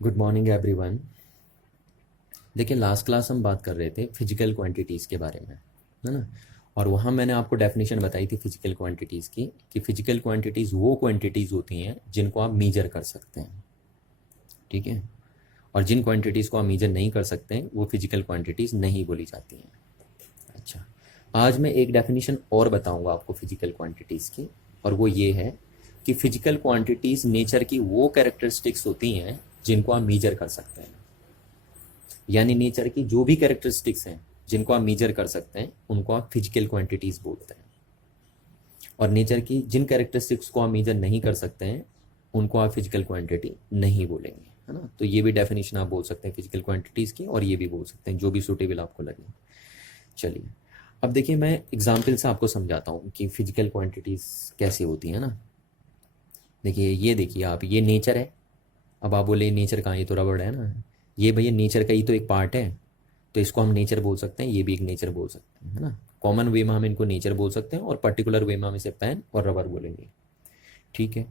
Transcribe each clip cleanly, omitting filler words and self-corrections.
Good morning everyone. देखिए, last class हम बात कर रहे थे फिजिकल क्वांटिटीज़ के बारे में, है ना। और वहाँ मैंने आपको डेफिनेशन बताई थी फिजिकल क्वांटिटीज़ की कि फिजिकल क्वांटिटीज़ वो क्वांटिटीज़ होती हैं जिनको आप मीजर कर सकते हैं, ठीक है। और जिन क्वांटिटीज़ को आप मीजर नहीं कर सकते हैं वो फिजिकल क्वांटिटीज़ नहीं बोली जाती हैं। अच्छा, आज मैं एक डेफिनेशन और बताऊंगा आपको फिजिकल क्वांटिटीज़ की, और वो ये है कि फिजिकल क्वांटिटीज़ नेचर की वो कैरेक्टरिस्टिक्स होती हैं जिनको आप मीजर कर सकते हैं। यानी नेचर की जो भी कैरेक्टरिस्टिक्स हैं जिनको आप मीजर कर सकते हैं उनको आप फिजिकल क्वांटिटीज बोलते हैं। और नेचर की जिन कैरेक्टरिस्टिक्स को आप मीजर नहीं कर सकते हैं उनको आप फिजिकल क्वांटिटी नहीं बोलेंगे, है ना। तो ये भी डेफिनेशन आप बोल सकते हैं फिजिकल क्वांटिटीज की, और ये भी बोल सकते हैं, जो भी सूटेबल आपको लगे। चलिए, अब देखिए, मैं एग्जाम्पल से आपको समझाता हूँ कि फिजिकल क्वांटिटीज कैसे होती है ना। देखिए, ये देखिए आप, ये नेचर है। अब आप बोले नेचर कहाँ, ये तो रबड़ है ना। ये भैया नेचर का ही तो एक पार्ट है, तो इसको हम नेचर बोल सकते हैं, ये भी एक नेचर बोल सकते हैं, है ना। कॉमन वे में हम इनको नेचर बोल सकते हैं, और पर्टिकुलर वे में हम इसे पेन और रबर बोलेंगे, ठीक है।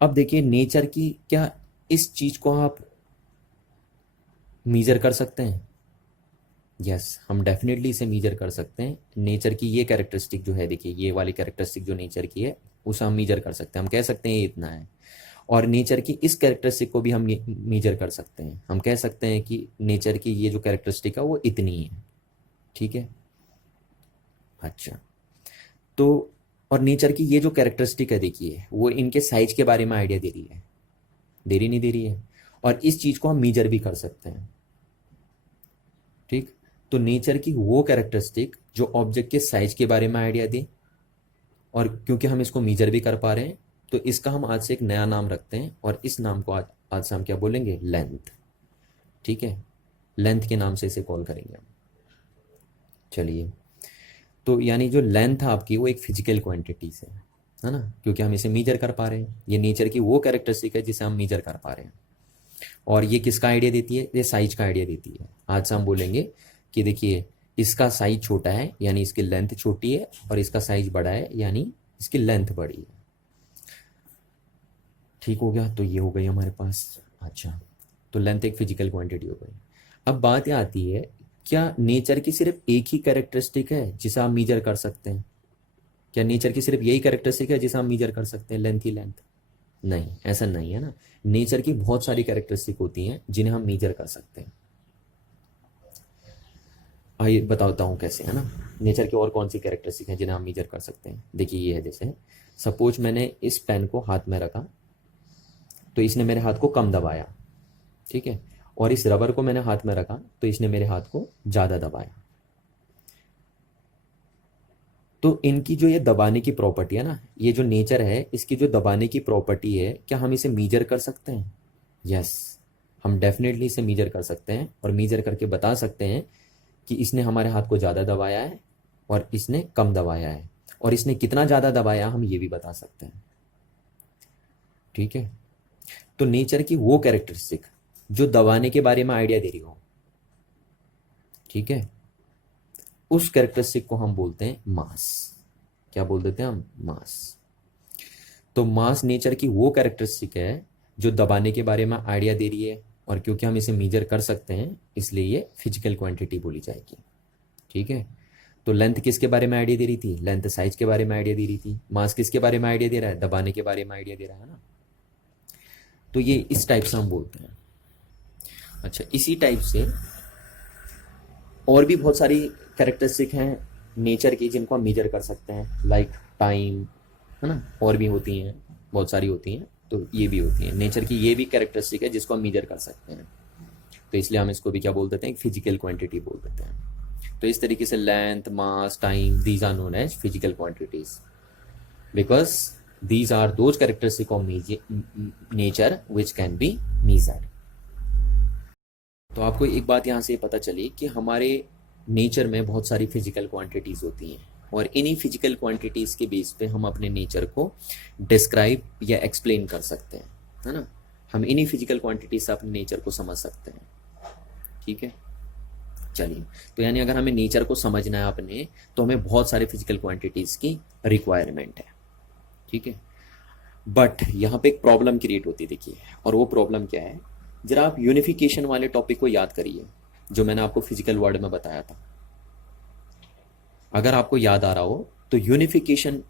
अब देखिए, नेचर की क्या इस चीज को आप मीजर कर सकते हैं? यस, हम डेफिनेटली इसे मीजर कर सकते हैं। नेचर की ये कैरेक्टरिस्टिक जो है, देखिए ये वाली कैरेक्टरिस्टिक जो नेचर की है उसे हम मीजर कर सकते हैं। हम कह सकते हैं ये इतना है। और नेचर की इस कैरेक्टरिस्टिक को भी हम मीजर कर सकते हैं। हम कह सकते हैं कि नेचर की ये जो कैरेक्टरिस्टिक है वो इतनी है, ठीक है। अच्छा, तो और नेचर की ये जो कैरेक्टरिस्टिक है, देखिए वो इनके साइज के बारे में आइडिया दे रही है, दे रही नहीं दे रही है। और इस चीज को हम मीजर भी कर सकते हैं, ठीक। तो नेचर की वो कैरेक्टरिस्टिक जो ऑब्जेक्ट के साइज के बारे में आइडिया दे, और क्योंकि हम इसको मीजर भी कर पा रहे हैं तो इसका हम आज से एक नया नाम रखते हैं, और इस नाम को आज से हम क्या बोलेंगे? लेंथ, ठीक है। लेंथ के नाम से इसे कॉल करेंगे हम। चलिए, तो यानी जो लेंथ है आपकी वो एक फिजिकल क्वांटिटी है ना, क्योंकि हम इसे मीजर कर पा रहे हैं। ये नेचर की वो कैरेक्टरिस्टिक है जिसे हम मीजर कर पा रहे हैं। और ये किसका आइडिया देती है? ये साइज का आइडिया देती है। आज से हम बोलेंगे कि देखिए, इसका साइज छोटा है यानी इसकी लेंथ छोटी है, और इसका साइज बड़ा है यानी इसकी लेंथ बड़ी है। ठीक हो गया, तो ये हो गई हमारे पास। अच्छा, तो लेंथ एक फिजिकल क्वांटिटी हो गई। अब बात यह आती है, क्या नेचर की सिर्फ एक ही कैरेक्टरिस्टिक है जिसे आप मीजर कर सकते हैं? क्या नेचर की सिर्फ यही कैरेक्टरिस्टिक है जिसे हम मीजर कर सकते हैं, लेंथ ही लेंथ? नहीं, ऐसा नहीं है ना। नेचर की बहुत सारी कैरेक्टरिस्टिक होती हैं जिन्हें हम मीजर कर सकते हैं। आइए बताता हूँ कैसे, है ना। नेचर की और कौन सी कैरेक्टरिस्टिक हैं जिन्हें हम मीजर कर सकते हैं? देखिए, ये है, जैसे सपोज मैंने इस पेन को हाथ में रखा तो इसने मेरे हाथ को कम दबाया, ठीक है। और इस रबर को मैंने हाथ में रखा तो इसने मेरे हाथ को ज़्यादा दबाया। तो इनकी जो ये दबाने की प्रॉपर्टी है ना, ये जो नेचर है इसकी जो दबाने की प्रॉपर्टी है, क्या हम इसे मीजर कर सकते हैं? यस, हम डेफिनेटली इसे मीजर कर सकते हैं, और मीजर करके बता सकते हैं कि इसने हमारे हाथ को ज़्यादा दबाया है और इसने कम दबाया है, और इसने कितना ज़्यादा दबाया हम ये भी बता सकते हैं, ठीक है। तो नेचर की वो कैरेक्टरिस्टिक जो दबाने के बारे में आइडिया दे रही हो, ठीक है, उस कैरेक्टरिस्टिक को हम बोलते हैं मास। क्या बोल देते हैं हम? मास। तो मास नेचर की वो कैरेक्टरिस्टिक है जो दबाने के बारे में आइडिया दे रही है, और क्योंकि हम इसे मीजर कर सकते हैं इसलिए ये फिजिकल क्वांटिटी बोली जाएगी, ठीक है। तो लेंथ किसके बारे में आइडिया दे रही थी? लेंथ साइज के बारे में आइडिया दे रही थी। मास किसके बारे में आइडिया दे रहा है? दबाने के बारे में आइडिया दे रहा है ना। तो ये इस टाइप से हम बोलते हैं। अच्छा, इसी टाइप से और भी बहुत सारी कैरेक्टरिस्टिक हैं नेचर की जिनको हम मेजर कर सकते हैं, लाइक टाइम, है ना। और भी होती हैं, बहुत सारी होती हैं, तो ये भी होती हैं। नेचर की ये भी कैरेक्टरिस्टिक है जिसको हम मेजर कर सकते हैं, तो इसलिए हम इसको भी क्या बोल देते हैं? फिजिकल क्वांटिटी बोल देते हैं। तो इस तरीके से length, mass, time, these are known as physical quantities, because these are those characteristics of nature which can be measured। तो आपको एक बात यहाँ से पता चली कि हमारे नेचर में बहुत सारी फिजिकल क्वांटिटीज होती हैं, और इन्हीं फिजिकल क्वांटिटीज के बेस पे हम अपने नेचर को डिस्क्राइब या एक्सप्लेन कर सकते हैं, है ना। हम इन्हीं फिजिकल क्वांटिटीज से अपने नेचर को समझ सकते हैं, ठीक है। चलिए, तो यानी अगर हमें नेचर को समझना है अपने, तो हमें बहुत सारे फिजिकल क्वांटिटीज की रिक्वायरमेंट है, ठीक है। बट यहाँ पे एक प्रॉब्लम क्रिएट होती है, देखिए, और वो प्रॉब्लम क्या है जरा आप यूनिफिकेशन वाले टॉपिक को याद करिए जो मैंने आपको फिजिकल वर्ड में बताया था। अगर आपको याद आ रहा हो तो यूनिफिकेशन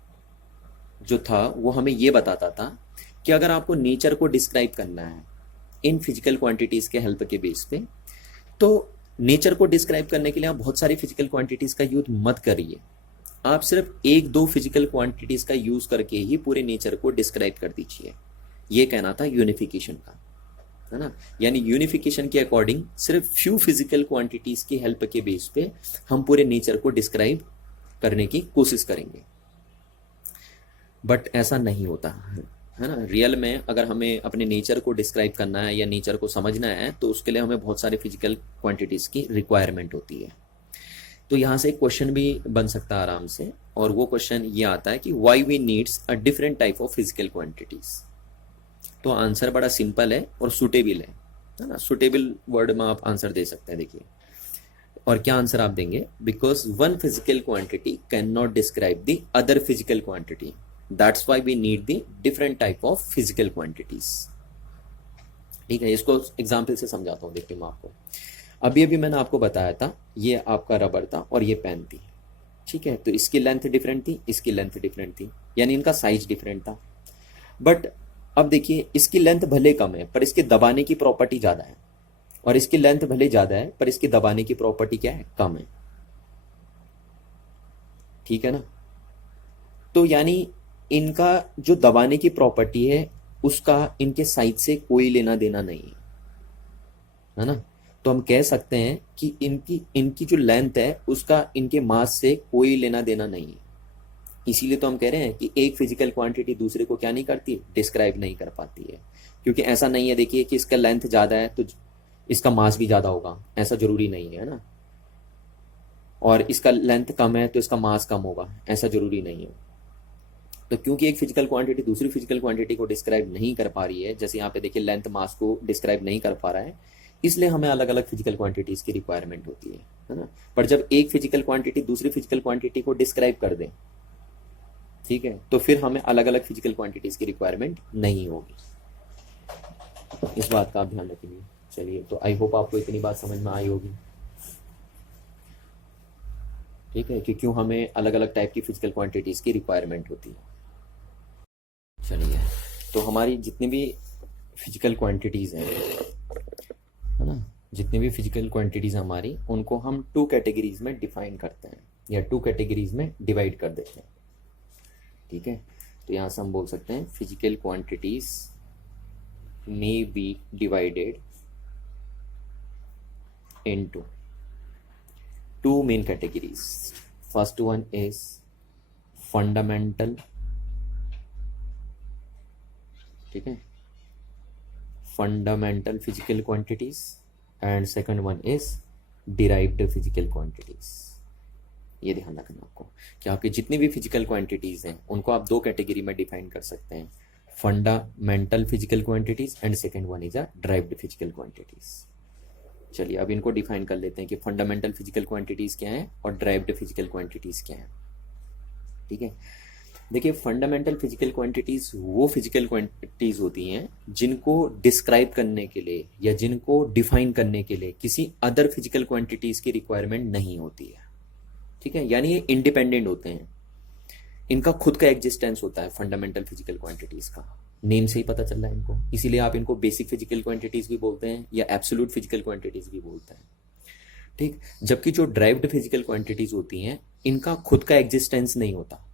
जो था वो हमें ये बताता था कि अगर आपको नेचर को डिस्क्राइब करना है इन फिजिकल क्वांटिटीज के हेल्प के बेस पे, तो नेचर को डिस्क्राइब करने के लिए आप बहुत सारी फिजिकल क्वांटिटीज का यूज मत करिए। आप सिर्फ एक दो फिजिकल क्वांटिटीज का यूज करके ही पूरे नेचर को डिस्क्राइब कर दीजिए। ये कहना था यूनिफिकेशन का, है ना। यानी यूनिफिकेशन के अकॉर्डिंग सिर्फ फ्यू फिजिकल क्वांटिटीज की हेल्प के बेस पे हम पूरे नेचर को डिस्क्राइब करने की कोशिश करेंगे, बट ऐसा नहीं होता है ना। रियल में अगर हमें अपने नेचर को डिस्क्राइब करना है या नेचर को समझना है तो उसके लिए हमें बहुत सारे फिजिकल क्वांटिटीज की रिक्वायरमेंट होती है। तो यहाँ से एक क्वेश्चन भी बन सकता है आराम से, और वो क्वेश्चन ये आता है कि why we needs a different type of physical quantities. तो आंसर बड़ा सिंपल है और सुटेबल है ना। सुटेबल वर्ड में आप आंसर दे सकते हैं। देखिए, और क्या आंसर आप देंगे? Because one physical quantity can not describe the other physical quantity, that's why we need the different type of physical quantities. ठीक है, इसको एग्जाम्पल से समझाता हूँ। देखिए मैं आपको अभी अभी मैंने आपको बताया था, ये आपका रबर था और ये पेन थी। ठीक है, तो इसकी लेंथ डिफरेंट थी, इसकी लेंथ डिफरेंट थी, यानी इनका साइज डिफरेंट था। बट अब देखिए, इसकी लेंथ भले कम है पर इसके दबाने की प्रॉपर्टी ज्यादा है, और इसकी लेंथ भले ज्यादा है पर इसकी दबाने की प्रॉपर्टी क्या है? कम है। ठीक है ना। तो यानी इनका जो दबाने की प्रॉपर्टी है उसका इनके साइज से कोई लेना देना नहीं है ना। तो हम कह सकते हैं कि इनकी इनकी जो लेंथ है उसका इनके मास से कोई लेना देना नहीं है। इसीलिए तो हम कह रहे हैं कि एक फिजिकल क्वांटिटी दूसरे को क्या नहीं करती? डिस्क्राइब नहीं कर पाती है। क्योंकि ऐसा नहीं है, देखिए, कि इसका लेंथ ज्यादा है तो इसका मास भी ज्यादा होगा, ऐसा जरूरी नहीं है ना। और इसका लेंथ कम है तो इसका मास कम होगा, ऐसा जरूरी नहीं है। तो क्योंकि एक फिजिकल क्वांटिटी दूसरी फिजिकल क्वांटिटी को डिस्क्राइब नहीं कर पा रही है, जैसे यहाँ पे देखिए लेंथ मास को डिस्क्राइब नहीं कर पा रहा है, इसलिए हमें अलग अलग फिजिकल क्वांटिटीज की रिक्वायरमेंट होती है ना। पर जब एक फिजिकल क्वांटिटी दूसरी फिजिकल क्वांटिटी को डिस्क्राइब कर दे, ठीक है, तो फिर हमें अलग अलग फिजिकल क्वांटिटीज की रिक्वायरमेंट नहीं होगी। इस बात का आप ध्यान रखेंगे। चलिए, तो आई होप आपको इतनी बात समझ में आई होगी। ठीक है, कि क्यों हमें अलग अलग टाइप की फिजिकल क्वांटिटीज की रिक्वायरमेंट होती है। चलिए, तो हमारी जितनी भी फिजिकल क्वांटिटीज हैं, है ना, जितनी भी फिजिकल क्वांटिटीज हमारी, उनको हम टू कैटेगरीज में डिफाइन करते हैं या टू कैटेगरीज में डिवाइड कर देते हैं। ठीक है, तो यहाँ से हम बोल सकते हैं physical quantities may be divided into two main categories. First one is fundamental, ठीक है, fundamental physical quantities, and second one is derived physical quantities. ये ध्यान रखना आपको कि आपके जितनी भी फिजिकल क्वांटिटीज हैं उनको आप दो कैटेगरी में डिफाइन कर सकते हैं, fundamental physical quantities and second one is a derived physical quantities. चलिए, अब इनको डिफाइन कर लेते हैं कि फंडामेंटल फिजिकल क्वांटिटीज क्या है और ड्राइव्ड फिजिकल क्वांटिटीज क्या है। ठीक है, देखिए, फंडामेंटल फिजिकल क्वांटिटीज वो फिजिकल क्वांटिटीज होती हैं जिनको डिस्क्राइब करने के लिए या जिनको डिफाइन करने के लिए किसी अदर फिजिकल क्वांटिटीज की रिक्वायरमेंट नहीं होती है। ठीक है, यानी ये इंडिपेंडेंट होते हैं, इनका खुद का एग्जिस्टेंस होता है। फंडामेंटल फिजिकल क्वांटिटीज का नेम से ही पता चल रहा है इनको, इसीलिए आप इनको बेसिक फिजिकल क्वांटिटीज भी बोलते हैं या एब्सोल्यूट फिजिकल क्वांटिटीज भी बोलते हैं। ठीक, जबकि जो ड्राइव्ड फिजिकल क्वांटिटीज होती हैं इनका खुद का एग्जिस्टेंस नहीं होता।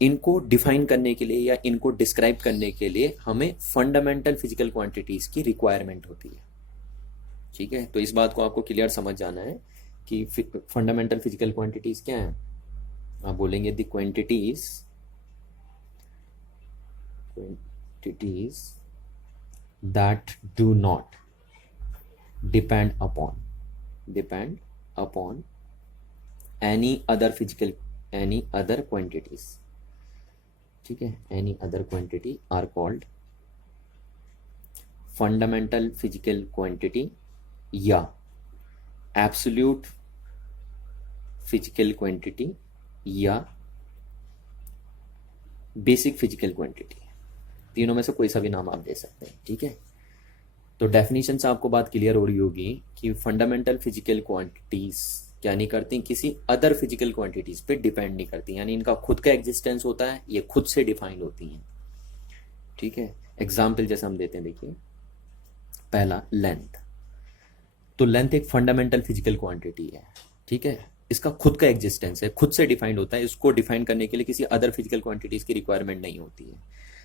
इनको डिफाइन करने के लिए या इनको डिस्क्राइब करने के लिए हमें फंडामेंटल फिजिकल क्वांटिटीज की रिक्वायरमेंट होती है। ठीक है, तो इस बात को आपको क्लियर समझ जाना है कि फंडामेंटल फिजिकल क्वांटिटीज क्या है। आप बोलेंगे the quantities that do not depend upon any other quantities. ठीक है, any other quantity are called fundamental physical quantity या एब्सोल्यूट फिजिकल क्वांटिटी या बेसिक फिजिकल क्वांटिटी। तीनों में से कोई सा भी नाम आप दे सकते हैं। ठीक है, तो डेफिनेशन से आपको बात क्लियर हो रही होगी कि फंडामेंटल फिजिकल क्वांटिटीज क्या नहीं करती, किसी अदर फिजिकल क्वांटिटीज पे डिपेंड नहीं करती, यानी इनका खुद का एग्जिस्टेंस होता है, ये खुद से डिफाइंड होती हैं। ठीक है, एग्जाम्पल जैसे हम देते हैं, देखिए पहला लेंथ। तो लेंथ एक फंडामेंटल फिजिकल क्वांटिटी है, ठीक है, इसका खुद का एग्जिस्टेंस है, खुद से डिफाइंड होता है, इसको डिफाइन करने के लिए किसी अदर फिजिकल क्वांटिटीज की रिक्वायरमेंट नहीं होती है।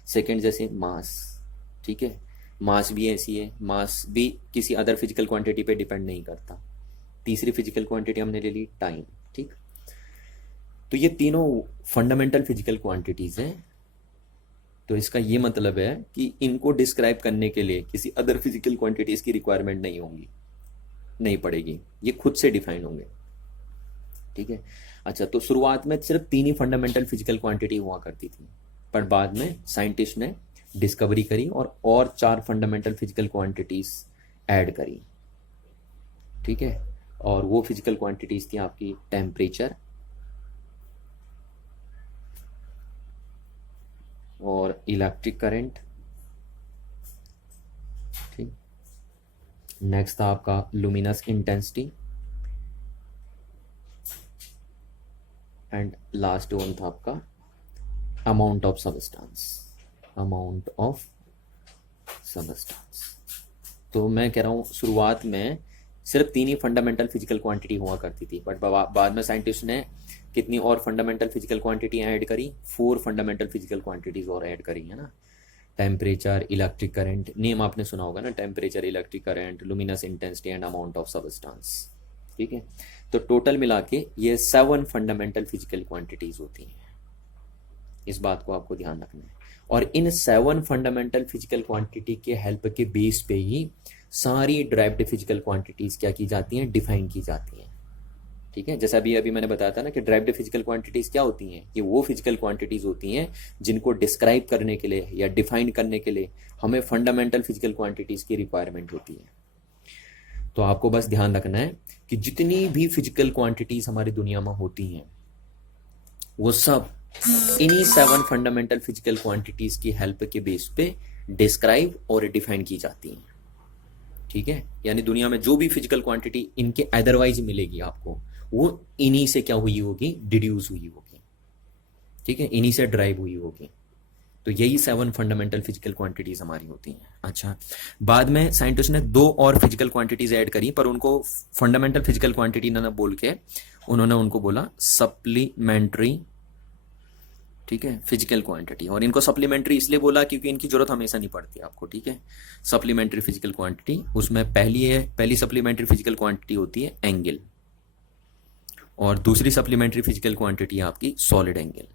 सेकंड जैसे मास, ठीक है, मास भी ऐसी है, मास भी किसी अदर फिजिकल क्वांटिटी पे डिपेंड नहीं करता। तीसरी फिजिकल क्वांटिटी हमने ले ली टाइम, ठीक। तो ये तीनों फंडामेंटल फिजिकल क्वांटिटीज हैं। तो इसका ये मतलब है कि इनको डिस्क्राइब करने के लिए किसी अदर फिजिकल क्वांटिटीज की रिक्वायरमेंट नहीं होगी, नहीं पड़ेगी, ये खुद से डिफाइन होंगे। ठीक है, अच्छा, तो शुरुआत में सिर्फ तीन ही फंडामेंटल फिजिकल क्वांटिटी हुआ करती थी, पर बाद में साइंटिस्ट ने डिस्कवरी करी और चार फंडामेंटल फिजिकल क्वांटिटीज ऐड करी। ठीक है, और वो फिजिकल क्वांटिटीज थी आपकी टेम्परेचर और इलेक्ट्रिक करंट। ठीक, नेक्स्ट था आपका luminous intensity and last one था आपका amount of substance, amount of substance. तो मैं कह रहा हूं शुरुआत में सिर्फ तीन ही फंडामेंटल फिजिकल क्वांटिटी हुआ करती थी, बट बाद में साइंटिस्ट ने कितनी और फंडामेंटल फिजिकल क्वांटिटी ऐड करी, 4 फंडामेंटल फिजिकल क्वांटिटीज और ऐड करी है ना। टेम्परेचर, इलेक्ट्रिक करंट, नेम आपने सुना होगा ना, temperature, electric current, luminous intensity and amount of substance. ठीक है, तो टोटल मिला के ये 7 फंडामेंटल फिजिकल क्वांटिटीज होती हैं, इस बात को आपको ध्यान रखना है। और इन 7 फंडामेंटल फिजिकल क्वांटिटी के हेल्प के बेस पे ही सारी ड्राइव्ड फिजिकल क्वांटिटीज क्या की जाती हैं, डिफाइन की जाती हैं। ठीक है, जैसा अभी मैंने बताया था ना कि ड्राइव्ड फिजिकल क्वांटिटीज क्या होती हैं, ये वो फिजिकल क्वांटिटीज होती हैं जिनको डिस्क्राइब करने के लिए या डिफाइन करने के लिए हमें फंडामेंटल फिजिकल क्वांटिटीज की रिक्वायरमेंट होती है। तो आपको बस ध्यान रखना है कि जितनी भी फिजिकल क्वांटिटीज हमारी दुनिया में होती हैं वो सब इन्हीं 7 फंडामेंटल फिजिकल क्वांटिटीज की हेल्प के बेस पे डिस्क्राइब और डिफाइन की जाती हैं। ठीक है, यानी दुनिया में जो भी फिजिकल क्वांटिटी इनके अदरवाइज मिलेगी आपको, वो इन्हीं से क्या हुई होगी, डिड्यूस हुई होगी। ठीक है, इन्हीं से ड्राइव हुई होगी। तो यही 7 फंडामेंटल फिजिकल क्वांटिटीज हमारी होती हैं। अच्छा, बाद में साइंटिस्ट ने 2 और फिजिकल क्वांटिटीज ऐड करी, पर उनको फंडामेंटल फिजिकल क्वांटिटी ना बोल के उन्होंने उनको बोला सप्लीमेंट्री, ठीक है, फिजिकल क्वांटिटी। और इनको सप्लीमेंट्री इसलिए बोला क्योंकि इनकी जरूरत हमेशा नहीं पड़ती आपको। ठीक है, सप्लीमेंट्री फिजिकल क्वांटिटी, उसमें पहली सप्लीमेंट्री फिजिकल क्वांटिटी होती है एंगल, और दूसरी सप्लीमेंट्री फिजिकल क्वांटिटी आपकी सॉलिड एंगल।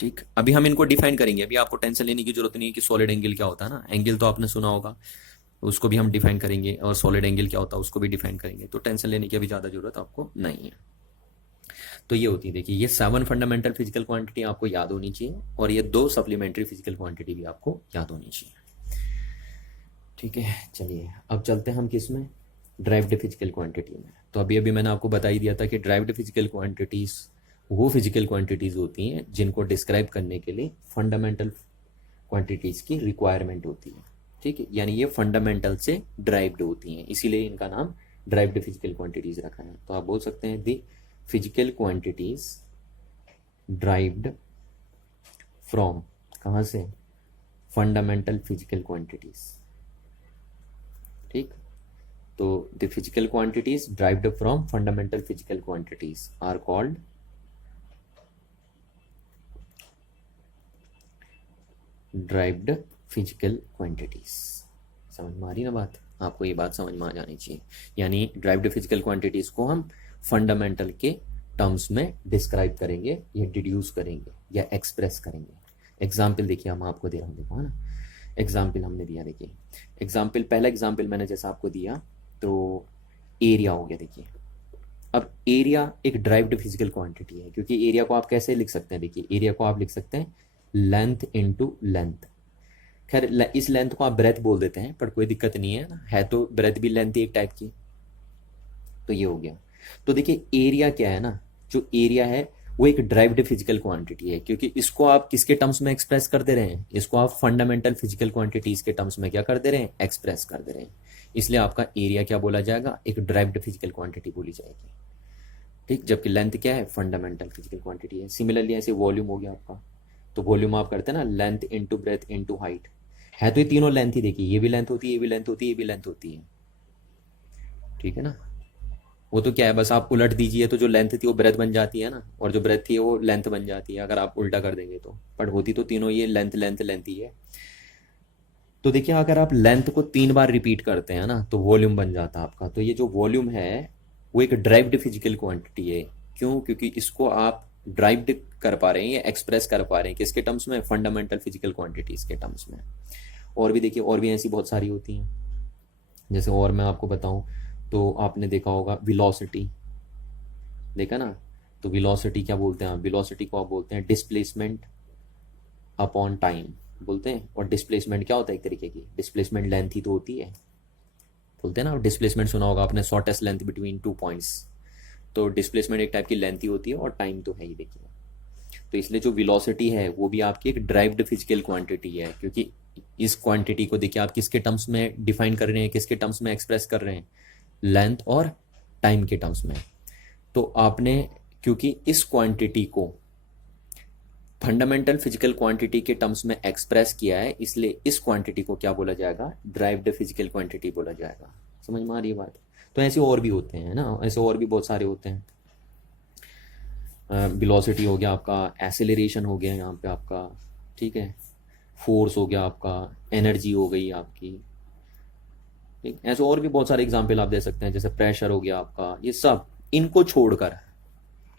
ठीक, अभी हम इनको डिफाइन करेंगे, अभी आपको टेंशन लेने की जरूरत नहीं है कि सॉलिड एंगल क्या होता है ना, एंगल तो आपने सुना होगा, उसको भी हम डिफाइन करेंगे, और सॉलिड एंगल क्या होता है उसको भी डिफाइन करेंगे, तो टेंशन लेने की अभी ज्यादा जरूरत आपको नहीं है। तो ये होती है, देखिए, ये 7 फंडामेंटल फिजिकल क्वांटिटी आपको याद होनी चाहिए, और ये 2 सप्लीमेंट्री फिजिकल क्वांटिटी भी आपको याद होनी चाहिए। ठीक है, चलिए अब चलते हैं हम किस में, ड्राइव्ड फिजिकल क्वांटिटी में। तो अभी मैंने आपको बता ही दिया था कि ड्राइव्ड फिजिकल क्वांटिटीज वो फिजिकल क्वांटिटीज होती हैं जिनको डिस्क्राइब करने के लिए फंडामेंटल क्वांटिटीज की रिक्वायरमेंट होती है। ठीक है, यानी ये फंडामेंटल से ड्राइव्ड होती हैं, इसीलिए इनका नाम ड्राइव्ड फिजिकल क्वांटिटीज रखा है। तो आप बोल सकते हैं the physical quantities derived from, कहां से, फंडामेंटल फिजिकल क्वांटिटीज। ठीक, तो the physical quantities derived from fundamental physical quantities are called derived physical quantities. समझ में आ रही ना बात, आपको ये बात समझ में आ जानी चाहिए। यानी ड्राइव्ड फिजिकल क्वांटिटीज को हम फंडामेंटल के टर्म्स में डिस्क्राइब करेंगे या डिड्यूस करेंगे या एक्सप्रेस करेंगे। एग्जाम्पल देखिए, हम आपको दे रहा हूँ, देखो है ना, एग्जाम्पल हमने दिया, देखिए एग्जाम्पल, पहला एग्जाम्पल मैंने जैसा आपको दिया तो एरिया हो गया। देखिए, अब एरिया एक ड्राइव्ड फिजिकल क्वांटिटी है, क्योंकि एरिया को आप कैसे लिख सकते हैं, देखिए एरिया को आप लिख सकते हैं लेंथ इनटू लेंथ। खैर इस लेंथ को आप ब्रेथ बोल देते हैं, पर कोई दिक्कत नहीं है ना, है तो ब्रेथ भी लेंथ ही एक टाइप की। तो ये हो गया। तो देखिए एरिया क्या है ना, जो एरिया है वो एक ड्राइव्ड फिजिकल क्वांटिटी है, क्योंकि इसको आप किसके टर्म्स में एक्सप्रेस कर दे रहे हैं, इसको आप फंडामेंटल फिजिकल क्वांटिटीज के टर्म्स में क्या कर दे रहे हैं, एक्सप्रेस कर दे रहे हैं। इसलिए आपका एरिया क्या बोला जाएगा, एक ड्राइव्ड फिजिकल क्वांटिटी बोली जाएगी। ठीक, जबकि लेंथ क्या है, फंडामेंटल फिजिकल क्वांटिटी है। सिमिलरली ऐसे वॉल्यूम हो गया आपका, तो वॉल्यूम आप करते हैं ना length into breadth into height, है तो ये तीनों लेंथ ही। देखिए ये भी लेंथ होती है, ये भी लेंथ होती है, ये भी लेंथ होती है, ठीक है ना। वो तो क्या है, बस आप उलट दीजिए तो जो लेंथ थी वो ब्रेथ बन जाती है ना, और जो ब्रेथ थी वो लेंथ बन जाती है अगर आप उल्टा कर देंगे तो। बट होती तो तीनों ये लेंथ लेंथ लेंथ ही है। तो देखिए अगर आप लेंथ को 3 बार रिपीट करते हैं ना तो वॉल्यूम बन जाता है आपका। तो ये जो वॉल्यूम है वो एक ड्राइव्ड फिजिकल क्वांटिटी है। क्यों? क्योंकि इसको आप ड्राइव्ड कर पा रहे हैं या एक्सप्रेस कर पा रहे हैं किसके टर्म्स में, फंडामेंटल फिजिकल क्वांटिटीज के टर्म्स में। और भी देखिए, और भी ऐसी बहुत सारी होती हैं। जैसे और मैं आपको बताऊं तो आपने देखा होगा वेलोसिटी, देखा ना। तो वेलोसिटी क्या बोलते हैं आप, वेलोसिटी को आप बोलते हैं डिस्प्लेसमेंट अपॉन टाइम बोलते हैं। और डिस्प्लेसमेंट क्या होता है, एक तरीके की डिस्प्लेसमेंट लेंथ ही तो होती है, बोलते हैं ना। डिस्प्लेसमेंट सुना होगा आपने, शॉर्टेस्ट लेंथ बिटवीन 2 पॉइंट्स। तो डिस्प्लेसमेंट एक टाइप की लेंथ ही होती है, और टाइम तो है ही देखिए। तो इसलिए जो वेलोसिटी है वो भी आपकी एक ड्राइव्ड फिजिकल क्वांटिटी है, क्योंकि इस क्वांटिटी को देखिए आप किसके टर्म्स में डिफाइन कर रहे हैं, किसके टर्म्स में एक्सप्रेस कर रहे हैं, लेंथ और टाइम के टर्म्स में। तो आपने क्योंकि इस क्वांटिटी को फंडामेंटल फिजिकल क्वांटिटी के टर्म्स में एक्सप्रेस किया है, इसलिए इस क्वांटिटी को क्या बोला जाएगा, ड्राइव्ड फिजिकल क्वांटिटी बोला जाएगा। समझ में आ रही है बात? तो ऐसे और भी होते हैं ना, ऐसे और भी बहुत सारे होते हैं। वेलोसिटी हो गया आपका, एसेलरेशन हो गया यहाँ पे आपका, ठीक है, फोर्स हो गया आपका, एनर्जी हो गई आपकी। ठीक, ऐसे और भी बहुत सारे एग्जाम्पल आप दे सकते हैं, जैसे प्रेशर हो गया आपका। ये सब इनको छोड़कर,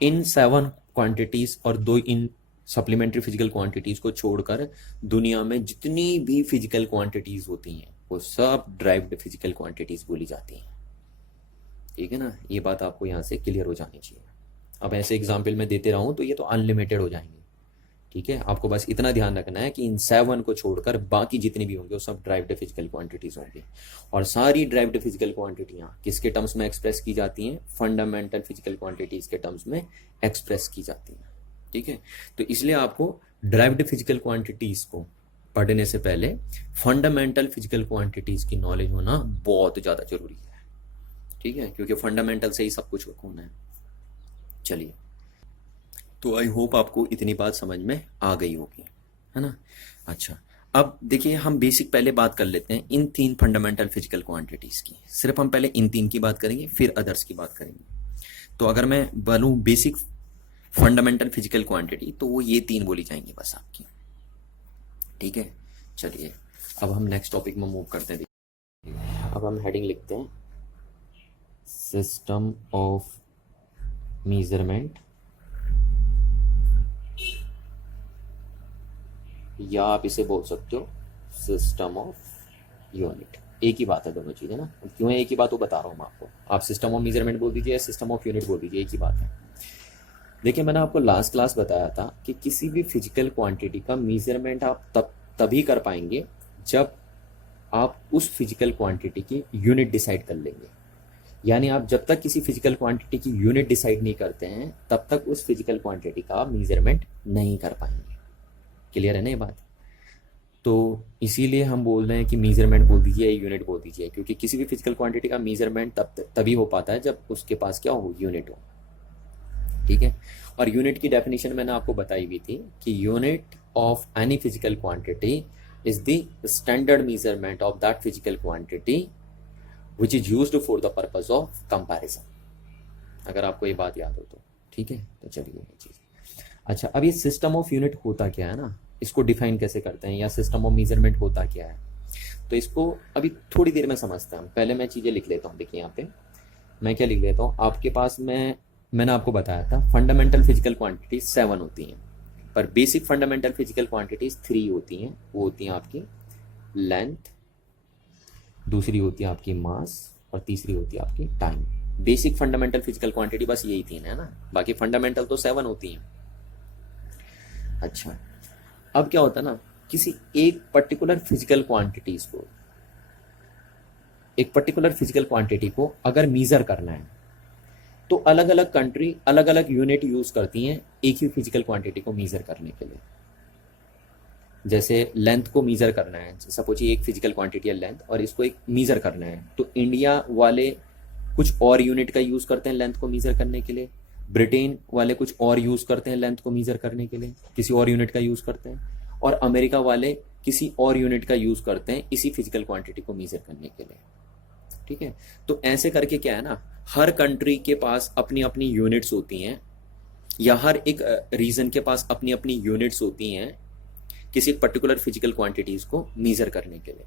इन 7 क्वांटिटीज और 2 इन सप्लीमेंट्री फिजिकल क्वांटिटीज को छोड़कर दुनिया में जितनी भी फिजिकल क्वांटिटीज होती हैं वो सब ड्राइव्ड फिजिकल क्वांटिटीज बोली जाती हैं। ठीक है ना, ये बात आपको यहाँ से क्लियर हो जानी चाहिए। अब ऐसे एग्जाम्पल मैं देते रहूं तो ये तो अनलिमिटेड हो जाएंगे। ठीक है, आपको बस इतना ध्यान रखना है कि इन 7 को छोड़कर बाकी जितनी भी होंगे वो सब ड्राइव्ड फिजिकल क्वांटिटीज होंगी। और सारी ड्राइव्ड फिजिकल क्वांटिटियां किसके टर्म्स में एक्सप्रेस की जाती हैं, फंडामेंटल फिजिकल क्वांटिटीज के टर्म्स में एक्सप्रेस की जाती हैं। ठीक है, तो इसलिए आपको ड्राइव्ड फिजिकल क्वांटिटीज को पढ़ने से पहले फंडामेंटल फिजिकल क्वांटिटीज की नॉलेज होना बहुत ज्यादा जरूरी है। ठीक है, क्योंकि फंडामेंटल से ही सब कुछ होना है। चलिए, तो आई होप आपको इतनी बात समझ में आ गई होगी, है ना। अच्छा, अब देखिए हम बेसिक पहले बात कर लेते हैं इन 3 फंडामेंटल फिजिकल क्वांटिटीज की। सिर्फ हम पहले इन 3 की बात करेंगे, फिर अदर्स की बात करेंगे। तो अगर मैं बोलूं बेसिक फंडामेंटल फिजिकल क्वांटिटी, तो वो ये 3 बोली जाएंगी बस आपकी। ठीक है, चलिए अब हम नेक्स्ट टॉपिक में मूव करते हैं। अब हम हेडिंग लिखते हैं, सिस्टम ऑफ मेजरमेंट, या आप इसे बोल सकते हो सिस्टम ऑफ यूनिट। एक ही बात है दोनों चीजें ना। क्यों है एक ही बात वो बता रहा हूं मैं आपको। आप सिस्टम ऑफ मेजरमेंट बोल दीजिए या सिस्टम ऑफ यूनिट बोल दीजिए, एक ही बात है। देखिए मैंने आपको लास्ट क्लास बताया था कि किसी भी फिजिकल क्वांटिटी का मेजरमेंट आप तभी कर पाएंगे जब आप उस फिजिकल क्वांटिटी की यूनिट डिसाइड कर लेंगे। यानी आप जब तक किसी फिजिकल क्वांटिटी की यूनिट डिसाइड नहीं करते हैं तब तक उस फिजिकल क्वांटिटी का आप मेजरमेंट नहीं कर पाएंगे। क्लियर है ना ये बात? तो इसीलिए हम बोल रहे हैं कि मेजरमेंट बोल दीजिए या यूनिट बोल दीजिए, क्योंकि किसी भी फिजिकल क्वांटिटी का मेजरमेंट तभी हो पाता है जब उसके पास क्या हो, यूनिट हो। ठीक है, और यूनिट की डेफिनेशन मैंने आपको बताई हुई थी कि unit of any physical quantity is the standard measurement of that physical quantity which is used for the purpose of comparison. अगर आपको ये बात याद हो तो ठीक है। तो चलिए ये चीज। अच्छा, अब ये सिस्टम ऑफ यूनिट होता क्या है ना, इसको डिफाइन कैसे करते हैं, या सिस्टम ऑफ मेजरमेंट होता क्या है, तो इसको अभी थोड़ी देर में समझते हैं। पहले मैं चीजें लिख लेता हूँ। देखिए यहाँ पे मैं क्या लिख लेता हूँ, आपके पास मैंने आपको बताया था फंडामेंटल फिजिकल क्वांटिटीज 7 होती हैं, पर बेसिक फंडामेंटल फिजिकल क्वांटिटीज 3 होती हैं। वो होती हैं आपकी लेंथ, दूसरी होती है आपकी मास, और तीसरी होती है आपकी time. Basic fundamental physical quantity बस यही 3 है ना, बाकी फंडामेंटल तो 7 होती हैं। अच्छा, अब क्या होता है ना, किसी एक पर्टिकुलर फिजिकल क्वांटिटी को अगर मीजर करना है तो अलग अलग कंट्री अलग अलग यूनिट यूज करती हैं एक ही फिजिकल क्वांटिटी को मीजर करने के लिए। जैसे लेंथ को मीज़र करना है, सपोज ये एक फिजिकल क्वांटिटी है लेंथ, और इसको एक मीज़र करना है, तो इंडिया वाले कुछ और यूनिट का यूज़ करते हैं लेंथ को मीज़र करने के लिए, ब्रिटेन वाले कुछ और यूज़ करते हैं लेंथ को मीज़र करने के लिए, किसी और यूनिट का यूज़ करते हैं, और अमेरिका वाले किसी और यूनिट का यूज़ करते हैं इसी फिजिकल क्वांटिटी को मीज़र करने के लिए। ठीक है, तो ऐसे करके क्या है ना, हर कंट्री के पास अपनी अपनी यूनिट्स होती हैं, या हर एक रीजन के पास अपनी अपनी यूनिट्स होती हैं किसी पर्टिकुलर फिजिकल क्वांटिटीज को मीजर करने के लिए।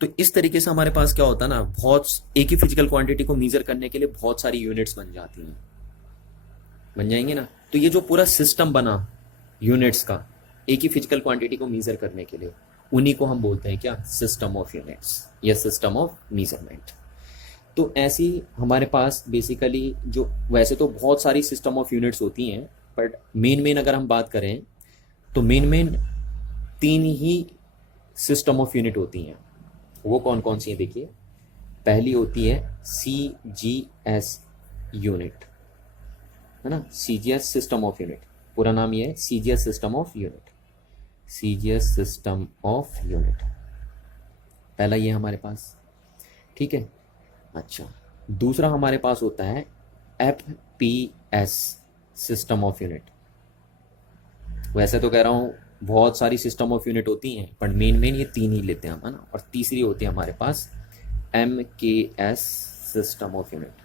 तो इस तरीके से हमारे पास क्या होता है ना, बहुत एक ही फिजिकल क्वांटिटी को मीजर करने के लिए बहुत सारी यूनिट्स बन जाती हैं, बन जाएंगे ना। तो ये जो पूरा सिस्टम बना यूनिट्स का एक ही फिजिकल क्वांटिटी को मीजर करने के लिए, उन्हीं को हम बोलते हैं क्या, सिस्टम ऑफ यूनिट्स या सिस्टम ऑफ मेजरमेंट। तो ऐसी हमारे पास बेसिकली जो, वैसे तो बहुत सारी सिस्टम ऑफ यूनिट्स होती हैं, बट मेन अगर हम बात करें तो main 3 he system of unit होती हैं। वो कौन कौन सी हैं देखिए। पहली होती है CGS यूनिट, है ना, CGS सिस्टम ऑफ यूनिट, पूरा नाम ये है CGS system of unit, CGS system of unit, पहला ये हमारे पास। ठीक है, अच्छा, दूसरा हमारे पास होता है FPS सिस्टम ऑफ यूनिट। वैसे तो कह रहा हूं बहुत सारी सिस्टम ऑफ यूनिट होती हैं, पर मेन ये 3 ही लेते हैं हम, है ना। और तीसरी होती है हमारे पास MKS सिस्टम ऑफ यूनिट।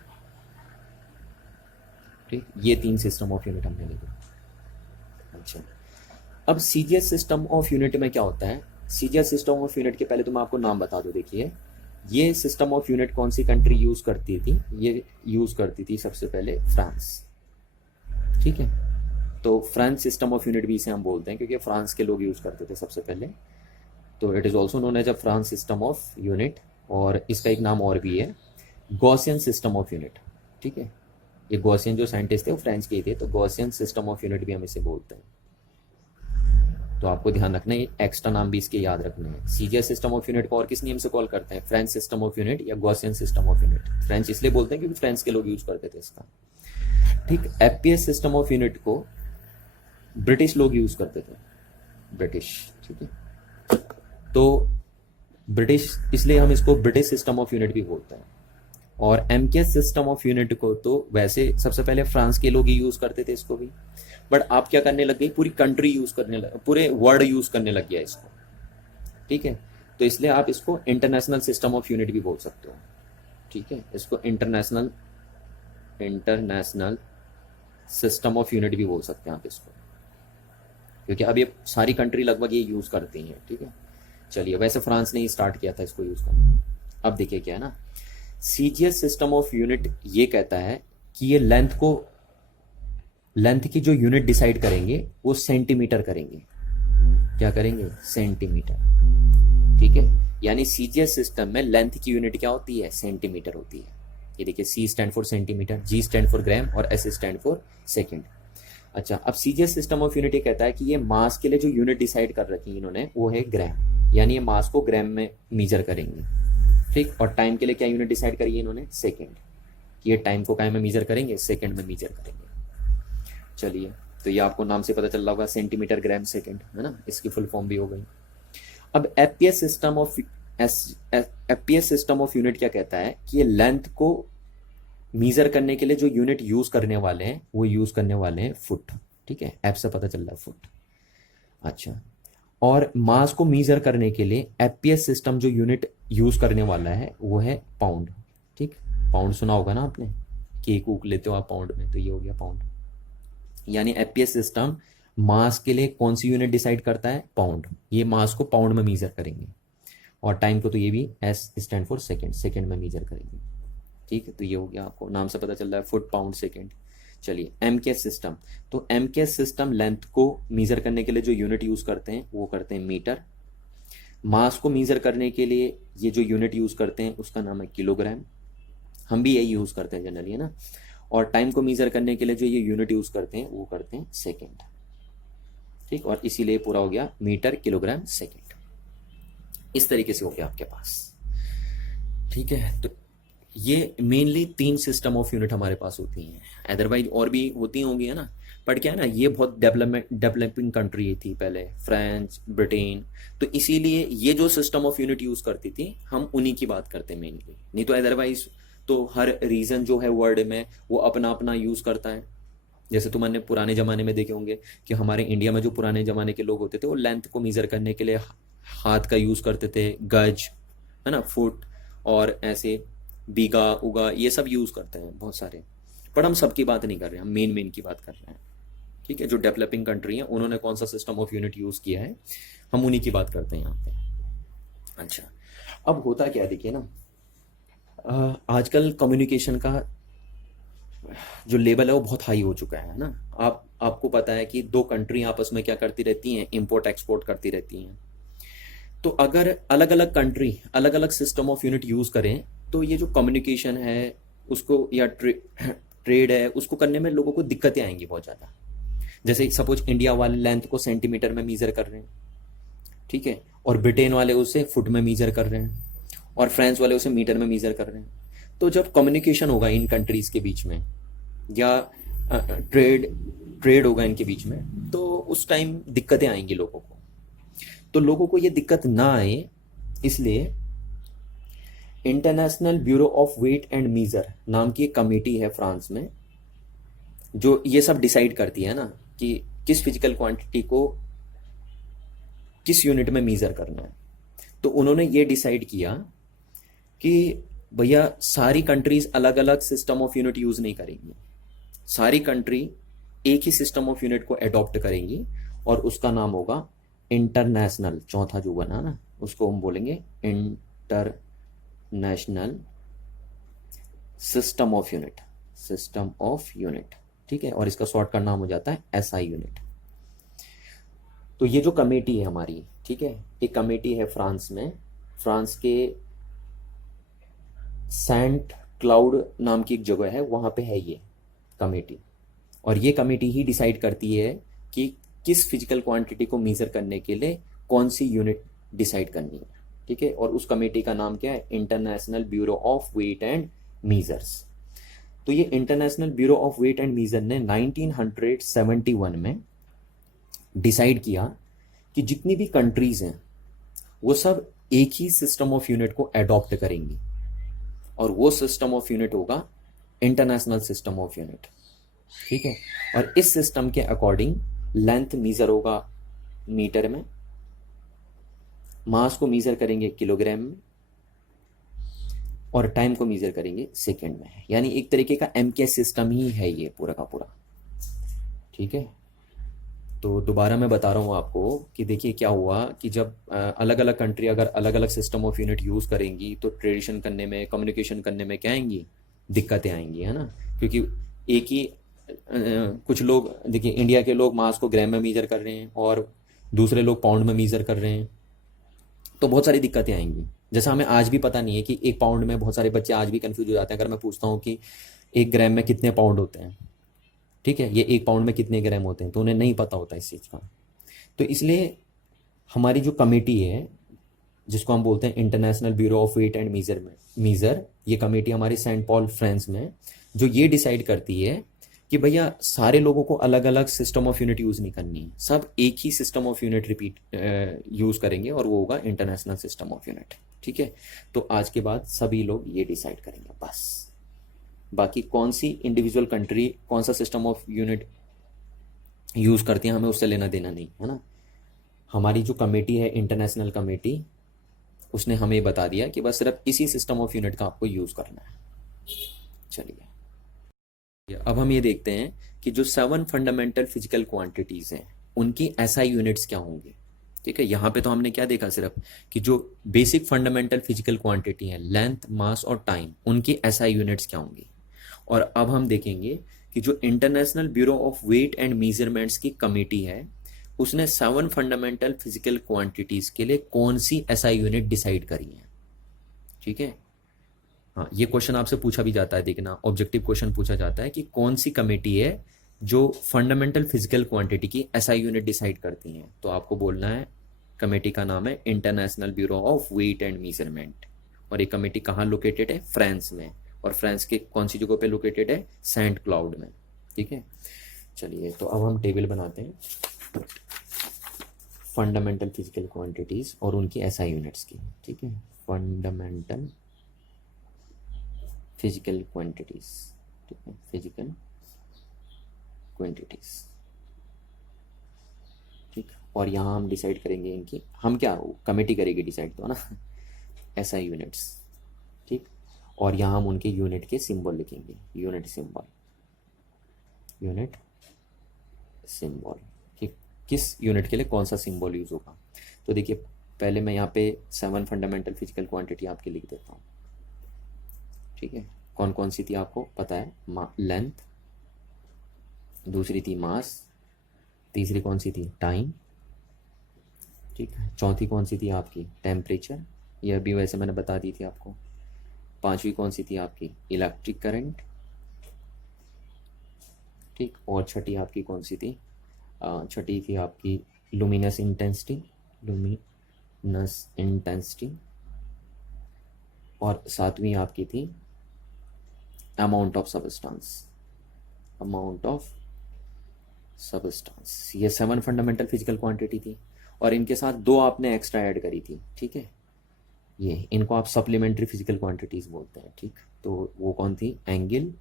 ठीक, ये 3 सिस्टम ऑफ यूनिट हमने लिखे। अच्छा, अब CGS सिस्टम ऑफ यूनिट में क्या होता है, CGS सिस्टम ऑफ यूनिट के पहले तो मैं आपको नाम बता दूं। देखिए, ये सिस्टम ऑफ यूनिट कौन सी कंट्री यूज करती थी, ये यूज करती थी सबसे पहले फ्रांस। ठीक है, तो फ्रेंच सिस्टम ऑफ यूनिट भी इसे हम बोलते हैं, क्योंकि फ्रांस के लोग यूज करते थे सबसे पहले। तो it is also known as a France system of unit, और इसका एक नाम और भी है, गॉसियन सिस्टम ऑफ यूनिट। ठीक है, ये गॉसियन जो साइंटिस्ट थे वो फ्रेंच के ही थे, तो गॉसियन सिस्टम ऑफ यूनिट भी हम इसे बोलते हैं। तो आपको ध्यान रखना है, एक्स्ट्रा नाम भी इसके याद रखने हैं। CGS सिस्टम ऑफ यूनिट को और किस नेम से कॉल करते हैं, फ्रेंच सिस्टम ऑफ यूनिट या Gaussian system of unit. French इसलिए बोलते हैं क्योंकि फ्रेंच के लोग यूज करते थे इसका। ठीक, FPS सिस्टम ऑफ यूनिट को ब्रिटिश लोग यूज करते थे, ब्रिटिश। ठीक है, तो ब्रिटिश, इसलिए हम इसको ब्रिटिश सिस्टम ऑफ यूनिट भी बोलते हैं। और MKS सिस्टम ऑफ यूनिट को तो वैसे सबसे पहले फ्रांस के लोग ही यूज करते थे इसको भी, बट आप क्या करने लग गई, पूरी कंट्री यूज करने लग, पूरे वर्ल्ड यूज करने लग गया इसको। ठीक है, तो इसलिए आप इसको इंटरनेशनल सिस्टम ऑफ यूनिट भी बोल सकते हो। ठीक है, इसको इंटरनेशनल सिस्टम ऑफ यूनिट भी बोल सकते हैं आप इसको, क्योंकि अब ये सारी कंट्री लगभग ये यूज करती हैं। ठीक है, चलिए, वैसे फ्रांस ने ही स्टार्ट किया था इसको यूज करना। अब देखिए क्या है ना, CGS सिस्टम ऑफ यूनिट ये कहता है कि ये लेंथ की जो यूनिट डिसाइड करेंगे वो सेंटीमीटर करेंगे। क्या करेंगे, सेंटीमीटर। ठीक है, यानी CGS सिस्टम में लेंथ की यूनिट क्या होती है, सेंटीमीटर होती है। ये देखिए, C stand for centimetre, G stand for gram और S स्टैंड फॉर सेकेंड। अच्छा, अब CGS सिस्टम ऑफ यूनिट ये कहता है कि ये मास के लिए जो यूनिट डिसाइड कर रखी है इन्होंने वो है ग्राम, यानी ये मास को ग्राम में मीजर करेंगे। ठीक, और टाइम के लिए क्या यूनिट डिसाइड करी है इन्होंने, सेकेंड। ये टाइम को क्या में मीजर करेंगे, सेकेंड में मीजर करेंगे। चलिए, तो ये आपको नाम से पता चल रहा होगा, सेंटीमीटर ग्राम सेकेंड, है ना, इसकी फुल फॉर्म भी हो गई। अब FPS सिस्टम ऑफ यूनिट क्या कहता है कि ये लेंथ को मीजर करने के लिए जो यूनिट यूज करने वाले हैं वो यूज करने वाले हैं फुट। ठीक है, एफ से पता चल रहा है फुट। अच्छा, और मास को मीजर करने के लिए FPS सिस्टम जो यूनिट यूज करने वाला है वो है पाउंड। ठीक, पाउंड सुना होगा ना आपने, केक ऊक लेते हो आप पाउंड में, तो ये हो गया पाउंड। यानी FPS सिस्टम मास के लिए कौन सी यूनिट डिसाइड करता है, पाउंड। ये मास को पाउंड में मीजर करेंगे, और टाइम को तो ये भी S stand for second, second में मीजर करेंगे। ठीक है, तो ये हो गया, आपको नाम से पता चल रहा है फुट, पाउंड, सेकेंड। चलिए, MKS सिस्टम, तो MKS सिस्टम लेंथ को मीजर करने के लिए जो यूनिट यूज करते हैं वो करते हैं मीटर। मास को मीजर करने के लिए ये जो यूनिट यूज करते हैं उसका नाम है किलोग्राम, हम भी यही यूज करते हैं जनरली, है ना। और टाइम को मीजर करने के लिए जो ये यूनिट यूज करते हैं वो करते हैं सेकेंड। ठीक, और इसीलिए पूरा हो गया मीटर, किलोग्राम, सेकेंड। इस तरीके से हो गया आपके पास। ठीक है, तो ये मेनली 3 सिस्टम ऑफ यूनिट हमारे पास होती हैं, अदरवाइज और भी होती होंगी, है ना। बट क्या है ना, ये बहुत डेवलपिंग कंट्री थी पहले, फ्रांस, ब्रिटेन, तो इसीलिए ये जो सिस्टम ऑफ यूनिट यूज करती थी हम उन्हीं की बात करते हैं मेनली, नहीं तो अदरवाइज तो हर रीजन जो है वर्ल्ड में वो अपना अपना यूज करता है। जैसे तुमने पुराने ज़माने में देखे होंगे कि हमारे इंडिया में जो पुराने ज़माने के लोग होते थे वो लेंथ को मेज़र करने के लिए हाथ का यूज़ करते थे, गज, है ना, फुट, और ऐसे बीघा उगा ये सब यूज़ करते हैं बहुत सारे। पर हम सबकी बात नहीं कर रहे हैं, हम मेन की बात कर रहे हैं। ठीक है, जो डेवलपिंग कंट्री है उन्होंने कौन सा सिस्टम ऑफ यूनिट यूज़ किया है हम उन्हीं की बात करते हैं यहाँ पे। अच्छा, अब होता क्या है देखिए ना, आजकल कम्युनिकेशन का जो लेवल है वो बहुत हाई हो चुका है ना। आपको पता है कि दो कंट्री आपस में क्या करती रहती हैं, इंपोर्ट एक्सपोर्ट करती रहती हैं। तो अगर अलग अलग कंट्री अलग अलग सिस्टम ऑफ यूनिट यूज़ करें तो ये जो कम्युनिकेशन है उसको या ट्रेड है उसको करने में लोगों को दिक्कतें आएंगी बहुत ज़्यादा। जैसे सपोज इंडिया वाले लेंथ को सेंटीमीटर में मीज़र कर रहे हैं, ठीक है, और ब्रिटेन वाले उसे फुट में मीज़र कर रहे हैं, और फ्रांस वाले उसे मीटर में मीज़र कर रहे हैं। तो जब कम्युनिकेशन होगा इन कंट्रीज़ के बीच में या ट्रेड ट्रेड होगा इनके बीच में, तो उस टाइम दिक्कतें आएंगी लोगों को। तो लोगों को ये दिक्कत ना आए इसलिए international bureau of weight and measure नाम की एक कमेटी है फ्रांस में, जो ये सब डिसाइड करती है ना कि किस फिजिकल क्वांटिटी को किस यूनिट में मीज़र करना है। तो उन्होंने ये डिसाइड किया कि भैया सारी कंट्रीज अलग अलग सिस्टम ऑफ यूनिट यूज़ नहीं करेंगी, सारी कंट्री एक ही सिस्टम ऑफ यूनिट को अडॉप्ट करेंगी और उसका नाम होगा इंटरनेशनल। चौथा जो बना ना उसको हम बोलेंगे international system of unit, system of unit, ठीक है, और इसका शॉर्ट का नाम हो जाता है एसआई यूनिट। तो ये जो कमेटी है हमारी, ठीक है, एक कमेटी है फ्रांस में, फ्रांस के सेंट क्लाउड नाम की एक जगह है, वहां पे है ये कमेटी, और ये कमेटी ही डिसाइड करती है कि किस फिजिकल क्वांटिटी को मेजर करने के लिए कौन सी यूनिट डिसाइड करनी है, ठीक है। और उस कमेटी का नाम क्या है, international bureau of weight and measures. तो ये international bureau of weight and measure ने 1971 में डिसाइड किया कि जितनी भी कंट्रीज हैं वो सब एक ही सिस्टम ऑफ यूनिट को अडॉप्ट करेंगी, और वो सिस्टम ऑफ यूनिट होगा इंटरनेशनल सिस्टम ऑफ यूनिट, ठीक है। और इस सिस्टम के अकॉर्डिंग लेंथ मीजर होगा मीटर में, मास को मीजर करेंगे किलोग्राम में, और टाइम को मीजर करेंगे सेकंड में। यानी एक तरीके का एमकेएस सिस्टम ही है ये पूरा का पूरा, ठीक है। तो दोबारा मैं बता रहा हूँ आपको कि देखिए क्या हुआ कि जब अलग अलग कंट्री अगर अलग अलग सिस्टम ऑफ यूनिट यूज़ करेंगी तो ट्रेडिशन करने में, कम्युनिकेशन करने में क्या आएंगी, दिक्कतें आएंगी, है ना। क्योंकि एक ही कुछ लोग देखिए, इंडिया के लोग मास को ग्राम में मीजर कर रहे हैं और दूसरे लोग पाउंड में मीजर कर रहे हैं, तो बहुत सारी दिक्कतें आएंगी। जैसा हमें आज भी पता नहीं है कि एक पाउंड में, बहुत सारे बच्चे आज भी कंफ्यूज हो जाते हैं अगर मैं पूछता हूँ कि एक ग्राम में कितने पाउंड होते हैं, ठीक है, ये एक पाउंड में कितने ग्राम होते हैं, तो उन्हें नहीं पता होता इस चीज़ का। तो इसलिए हमारी जो कमेटी है जिसको हम बोलते हैं international bureau of weight and measure, ये कमेटी हमारी सेंट पॉल फ्रांस में, जो ये डिसाइड करती है कि भैया सारे लोगों को अलग अलग सिस्टम ऑफ यूनिट यूज़ नहीं करनी है, सब एक ही सिस्टम ऑफ यूनिट यूज़ करेंगे और वो होगा इंटरनेशनल सिस्टम ऑफ यूनिट, ठीक है। तो आज के बाद सभी लोग ये डिसाइड करेंगे बस, बाकी कौन सी इंडिविजुअल कंट्री कौन सा सिस्टम ऑफ यूनिट यूज़ करती है हमें उससे लेना देना नहीं, है ना। हमारी जो कमेटी है इंटरनेशनल कमेटी, उसने हमें बता दिया कि बस सिर्फ इसी सिस्टम ऑफ यूनिट का आपको यूज़ करना है। चलिए अब हम ये देखते हैं कि जो 7 फंडामेंटल फिजिकल क्वांटिटीज़ हैं उनकी एसआई यूनिट्स क्या होंगी, ठीक है। यहाँ पे तो हमने क्या देखा सिर्फ कि जो बेसिक फंडामेंटल फिजिकल क्वांटिटी है, लेंथ, मास और टाइम, उनकी एसआई यूनिट्स क्या होंगी। और अब हम देखेंगे कि जो international bureau of weight and measurements की कमेटी है उसने 7 फंडामेंटल फिजिकल क्वांटिटीज़ के लिए कौन सी एसआई यूनिट डिसाइड करी है, ठीक है। हाँ, ये क्वेश्चन आपसे पूछा भी जाता है, देखना ऑब्जेक्टिव क्वेश्चन पूछा जाता है कि कौन सी कमेटी है जो फंडामेंटल फिजिकल क्वांटिटी की एसआई यूनिट डिसाइड करती हैं, तो आपको बोलना है कमेटी का नाम है international bureau of weight and measurement, और ये कमेटी कहाँ लोकेटेड है, फ्रांस में, और फ्रांस के कौन सी जगह पे लोकेटेड है, सेंट क्लाउड में। ठीक है, चलिए तो अब हम टेबल बनाते हैं फंडामेंटल फिजिकल क्वांटिटीज और उनकी एसआई यूनिट्स की। ठीक है, फंडामेंटल फिजिकल क्वांटिटीज, ठीक है, फिजिकल क्वांटिटीज। ठीक, और यहाँ हम डिसाइड करेंगे इनकी, हम क्या कमेटी करेगी डिसाइड तो, है ना, एसआई यूनिट्स। ठीक, और यहाँ हम उनके यूनिट के सिंबल लिखेंगे, यूनिट सिंबल, यूनिट सिंबल। ठीक, किस यूनिट के लिए कौन सा सिंबल यूज होगा। तो देखिए पहले मैं यहाँ पे 7 फंडामेंटल फिजिकल क्वांटिटी आपके लिख देता हूँ। ठीक है, कौन कौन सी थी आपको पता है, लेंथ, दूसरी थी मास, तीसरी कौन सी थी, टाइम। ठीक है, चौथी कौन सी थी आपकी, टेम्परेचर, यह भी वैसे मैंने बता दी थी आपको। पांचवी कौन सी थी आपकी, इलेक्ट्रिक करंट। ठीक, और छठी आपकी कौन सी थी, छठी थी आपकी लुमिनस इंटेंसिटी, लुमिनस इंटेंसिटी। और सातवीं आपकी थी amount of substance, amount of substance. ये 7 फंडामेंटल फिजिकल क्वांटिटी थी, और इनके साथ 2 आपने एक्स्ट्रा ऐड करी थी। ठीक है, ये इनको आप सप्लीमेंट्री फिजिकल क्वांटिटीज बोलते हैं। ठीक, तो वो कौन थी, एंगल,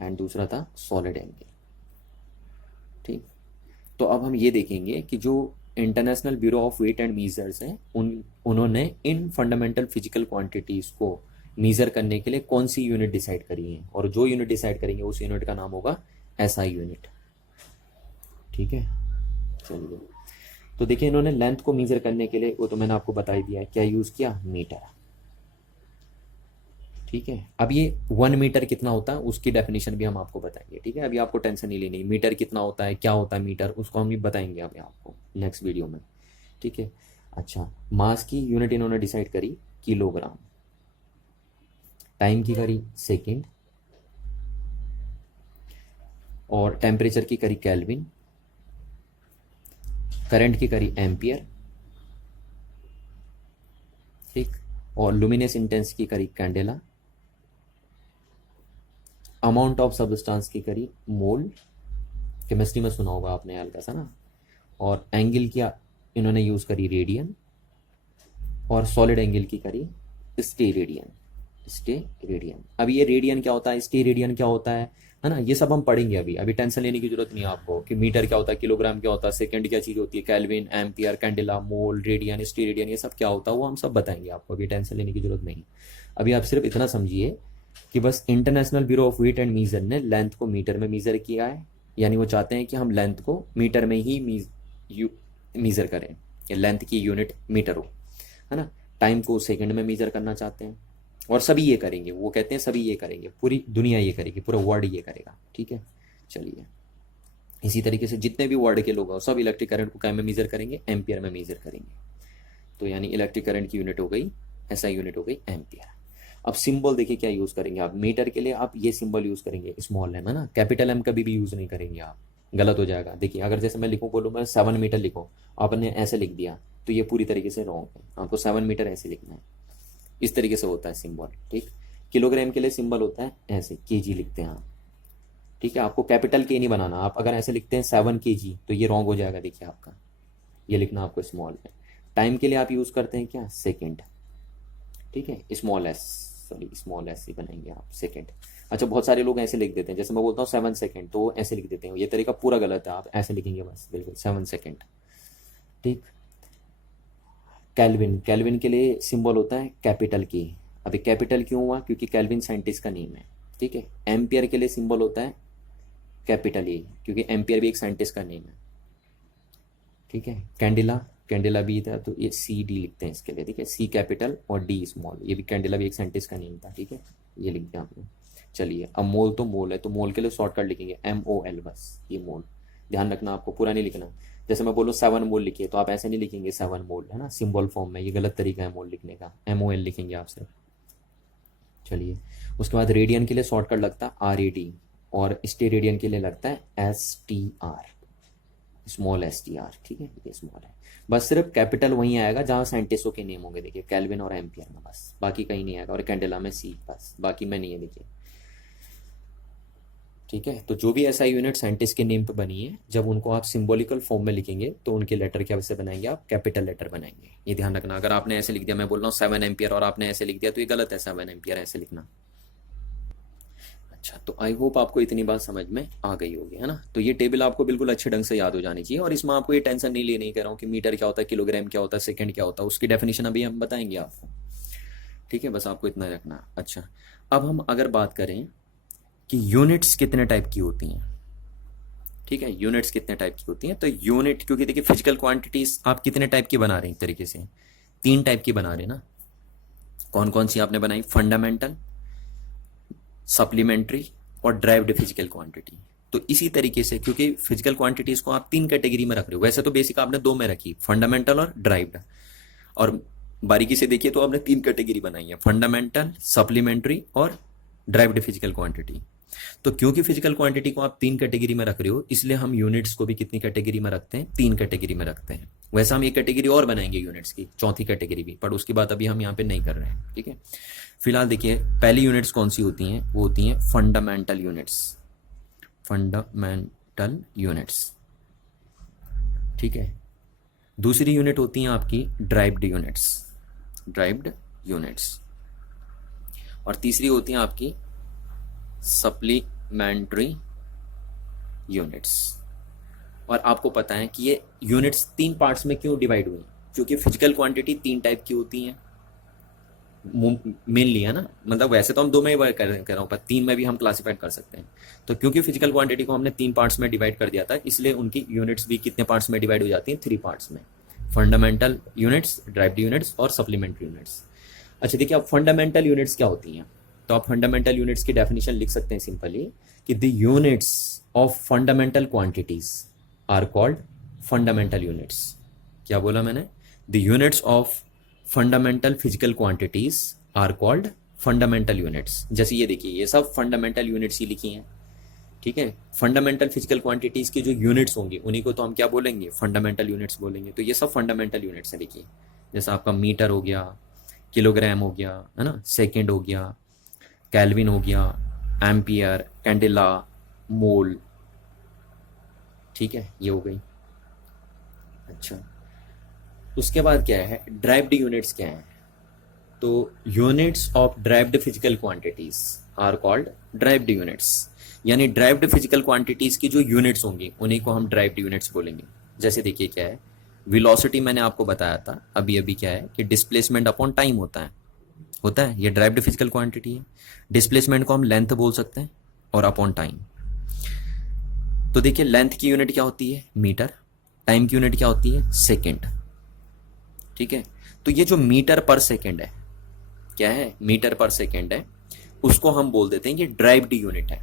एंड दूसरा था सॉलिड एंगल। ठीक, तो अब हम ये देखेंगे कि जो international bureau of weight and measures हैं उन्होंने इन फंडामेंटल फिजिकल क्वांटिटीज को मीजर करने के लिए कौन सी यूनिट डिसाइड करी है, और जो यूनिट डिसाइड करेंगे उस यूनिट का नाम होगा एसआई यूनिट। ठीक है, चलिए तो देखिए इन्होंने लेंथ को मीजर करने के लिए, वो तो मैंने आपको बता ही दिया है, क्या यूज किया, मीटर। ठीक है, अब ये 1 मीटर कितना होता है उसकी डेफिनेशन भी हम आपको बताएंगे। ठीक है, अभी आपको टेंशन नहीं लेनी, मीटर कितना होता है, क्या होता है मीटर, उसको हम भी बताएंगे अभी आपको नेक्स्ट वीडियो में। ठीक है, अच्छा, मास की यूनिट इन्होंने डिसाइड करी किलोग्राम, टाइम की करी सेकेंड, और टेम्परेचर की करी केल्विन, करंट की करी एम्पियर। ठीक, और लुमिनस इंटेंस की करी कैंडेला, अमाउंट ऑफ सब्सटेंस की करी मोल, केमिस्ट्री में सुना होगा आपने हल्का सा ना, और एंगल की इन्होंने यूज करी रेडियन, और सॉलिड एंगल की करी स्टेरेडियन, स्टेरेडियन। अब ये रेडियन क्या होता है, स्टेरेडियन क्या होता है ना, ये सब हम पढ़ेंगे अभी, अभी टेंशन लेने की जरूरत नहीं है आपको कि मीटर क्या होता है, किलोग्राम क्या होता है, सेकंड क्या चीज होती है, केल्विन, एम्पियर, कैंडेला, मोल, रेडियन, स्टेरेडियन, ये सब क्या होता है वो हम सब बताएंगे आपको, अभी टेंशन लेने की जरूरत नहीं। अभी आप सिर्फ इतना समझिए कि बस international bureau of weight and measure ने लेंथ को मीटर में मीजर किया है, यानी वो चाहते हैं कि हम लेंथ को मीटर में ही मीजर करें, लेंथ की यूनिट मीटर हो, है ना। टाइम को सेकंड में मीजर करना चाहते हैं, और सभी ये करेंगे, वो कहते हैं सभी ये करेंगे, पूरी दुनिया ये करेगी, पूरा वर्ल्ड ये करेगा। ठीक है, चलिए इसी तरीके से जितने भी वर्ल्ड के लोग हैं सब इलेक्ट्रिक करंट को क्या में मीजर करेंगे, एम्पियर में मीजर करेंगे। तो यानी इलेक्ट्रिक करंट की यूनिट हो गई, ऐसा यूनिट हो गई एम्पियर। अब सिंबल देखिए क्या यूज करेंगे आप, मीटर के लिए आप ये सिंबल यूज करेंगे, स्मॉल एम, है ना, कैपिटल एम कभी भी यूज नहीं करेंगे आप, गलत हो जाएगा। देखिए अगर जैसे मैं लिखूँ, बोलूँ मैं 7 मीटर लिखो, आपने ऐसे लिख दिया तो ये पूरी तरीके से रॉन्ग है, आपको 7 मीटर ऐसे लिखना है, इस तरीके से होता है सिंबल। ठीक, किलोग्राम के लिए सिंबल होता है ऐसे, केजी लिखते हैं आप। ठीक है, आपको कैपिटल के नहीं बनाना, आप अगर ऐसे लिखते हैं 7 केजी तो ये रॉन्ग हो जाएगा, देखिए आपका ये लिखना आपको स्मॉल में। टाइम के लिए आप यूज करते हैं क्या, सेकेंड। ठीक है, small S, sorry small S ही बनाएंगे आप, सेकेंड। अच्छा, बहुत सारे लोग ऐसे लिख देते हैं, जैसे मैं बोलता हूँ 7 सेकेंड तो ऐसे लिख देते हैं, ये तरीका पूरा गलत है, आप ऐसे लिखेंगे बस, बिल्कुल 7 सेकेंड। ठीक, कैल्विन, कैल्विन के लिए सिंबल होता है कैपिटल की। अभी कैपिटल क्यों हुआ, क्योंकि कैल्विन साइंटिस्ट का नेम है। ठीक है, एम्पियर के लिए सिंबल होता है कैपिटल ए, क्योंकि एम्पियर भी एक साइंटिस्ट का नेम है। ठीक है, कैंडिला, कैंडिला भी था तो ये सी डी लिखते हैं इसके लिए। ठीक है, सी कैपिटल और डी स्मॉल, ये भी कैंडिला भी एक साइंटिस्ट का नेम था। ठीक है, ये लिख दिया आपने। चलिए अब मोल, तो मोल है तो मोल के लिए शॉर्टकट लिखेंगे MOL, बस ये मोल। ध्यान रखना आपको पूरा नहीं लिखना, जैसे मैं बोलूँ 7 मोल लिखिए तो आप ऐसे नहीं लिखेंगे 7 मोल, है ना, सिंबल फॉर्म में, ये गलत तरीका है मोल लिखने का, MOL लिखेंगे आप सिर्फ। चलिए उसके बाद रेडियन के लिए शॉर्टकट लगता है RAD, और स्टेरेडियन के लिए लगता है STR। Small S T R, ठीक है, ये स्मॉल है। बस सिर्फ कैपिटल वहीं आएगा जहाँ साइंटिस्टों के नेम होंगे, देखिए केल्विन और एम्पियर में, बस बाकी कहीं नहीं आएगा, और कैंडेला में सी, बस बाकी में नहीं है, देखिए। ठीक है, तो जो भी ऐसा यूनिट साइंटिस्ट के नेम पे बनी है, जब उनको आप सिंबॉलिकल फॉर्म में लिखेंगे तो उनके लेटर क्या वैसे बनाएंगे आप, कैपिटल लेटर बनाएंगे। ये ध्यान रखना, अगर आपने ऐसे लिख दिया, मैं बोल रहा हूँ 7 एम्पियर और आपने ऐसे लिख दिया तो ये गलत है, 7 एम्पियर ऐसे लिखना। अच्छा, तो आई होप आपको इतनी बात समझ में आ गई होगी, है ना। तो ये टेबल आपको बिल्कुल अच्छे ढंग से याद हो जानी चाहिए, और इसमें आपको ये टेंशन नहीं लेनी, कह रहा हूँ कि मीटर क्या होता है, किलोग्राम क्या होता है, सेकंड क्या होता है, उसकी डेफिनेशन अभी हम बताएंगे आपको। ठीक है, बस आपको इतना रखना। अच्छा, अब हम अगर बात करें कि यूनिट्स कितने टाइप की होती हैं, ठीक है, यूनिट्स कितने टाइप की होती हैं, तो यूनिट, क्योंकि देखिए फिजिकल क्वांटिटीज आप कितने टाइप की बना रहे हैं, एक तरीके से 3 टाइप की बना रहे हैं ना। कौन कौन सी आपने बनाई, फंडामेंटल, सप्लीमेंट्री और ड्राइव्ड फिजिकल क्वांटिटी। तो इसी तरीके से, क्योंकि फिजिकल क्वांटिटीज को आप 3 कैटेगरी में रख रहे हो, वैसे तो बेसिक आपने 2 में रखी, फंडामेंटल और ड्राइव्ड, और बारीकी से देखिए तो आपने 3 कैटेगरी बनाई है, फंडामेंटल, सप्लीमेंट्री और ड्राइव्ड फिजिकल क्वांटिटी। तो क्योंकि फिजिकल क्वांटिटी को आप 3 कैटेगरी में रख रहे हो, इसलिए हम यूनिट्स को भी कितनी कैटेगरी में रखते हैं, 3 कैटेगरी में रखते हैं। वैसे हम एक कैटेगरी और बनाएंगे यूनिट्स की, चौथी कैटेगरी भी, पर उसकी बात अभी हम यहाँ पे नहीं कर रहे हैं, ठीक है। फिलहाल देखिए पहली यूनिट्स कौन सी होती हैं, वो होती हैं फंडामेंटल यूनिट्स, फंडामेंटल यूनिट्स, ठीक है। दूसरी यूनिट होती हैं आपकी ड्राइव्ड यूनिट्स, ड्राइव्ड यूनिट्स, और तीसरी होती हैं आपकी सप्लीमेंट्री यूनिट्स। और आपको पता है कि ये यूनिट्स 3 पार्ट्स में क्यों डिवाइड हुई, क्योंकि फिजिकल क्वांटिटी 3 टाइप की होती हैं मेनली, है ना। मतलब वैसे तो हम 2 में ही कर रहा हूँ, पर 3 में भी हम क्लासिफाइड कर सकते हैं। तो क्योंकि फिजिकल क्वांटिटी को हमने 3 पार्ट्स में डिवाइड कर दिया था, इसलिए उनकी यूनिट्स भी कितने पार्ट्स में डिवाइड हो जाती हैं, 3 पार्ट्स में, फंडामेंटल यूनिट्स, ड्राइव्ड यूनिट्स और सप्लीमेंट्री यूनिट्स। अच्छा देखिए, अब फंडामेंटल यूनिट्स क्या होती हैं, तो आप फंडामेंटल यूनिट्स की डेफिनेशन लिख सकते हैं सिंपली कि the units of fundamental quantities are called fundamental units. क्या बोला मैंने, the units of fundamental physical quantities are called fundamental units. जैसे ये देखिए, ये सब फंडामेंटल यूनिट्स ही लिखी हैं, ठीक है। फंडामेंटल फिजिकल क्वांटिटीज की जो यूनिट्स होंगी उन्हीं को तो हम क्या बोलेंगे, फंडामेंटल यूनिट्स बोलेंगे। तो ये सब फंडामेंटल यूनिट्स हैं, देखिए जैसा आपका मीटर हो गया, किलोग्राम हो गया, है ना, सेकेंड हो गया, केल्विन हो गया, एम्पियर, कैंडेला, मोल, ठीक है, ये हो गई। अच्छा, उसके बाद क्या है, ड्राइव्ड यूनिट्स क्या है, तो units of derived physical quantities are called derived units. यानी ड्राइव्ड फिजिकल क्वांटिटीज की जो यूनिट्स होंगी उन्हीं को हम ड्राइव्ड यूनिट्स बोलेंगे। जैसे देखिए क्या है, वेलोसिटी मैंने आपको बताया था अभी अभी, क्या है कि डिस्प्लेसमेंट अपॉन टाइम होता है, ये ड्राइव्ड फिजिकल क्वांटिटी है। डिस्प्लेसमेंट को हम लेंथ बोल सकते हैं और अपॉन टाइम। तो देखिए लेंथ की यूनिट क्या होती है, मीटर, टाइम की यूनिट क्या होती है, सेकेंड, ठीक है। तो ये जो मीटर पर सेकेंड है, क्या है, मीटर पर सेकेंड है, उसको हम बोल देते हैं ये ड्राइव्ड यूनिट है,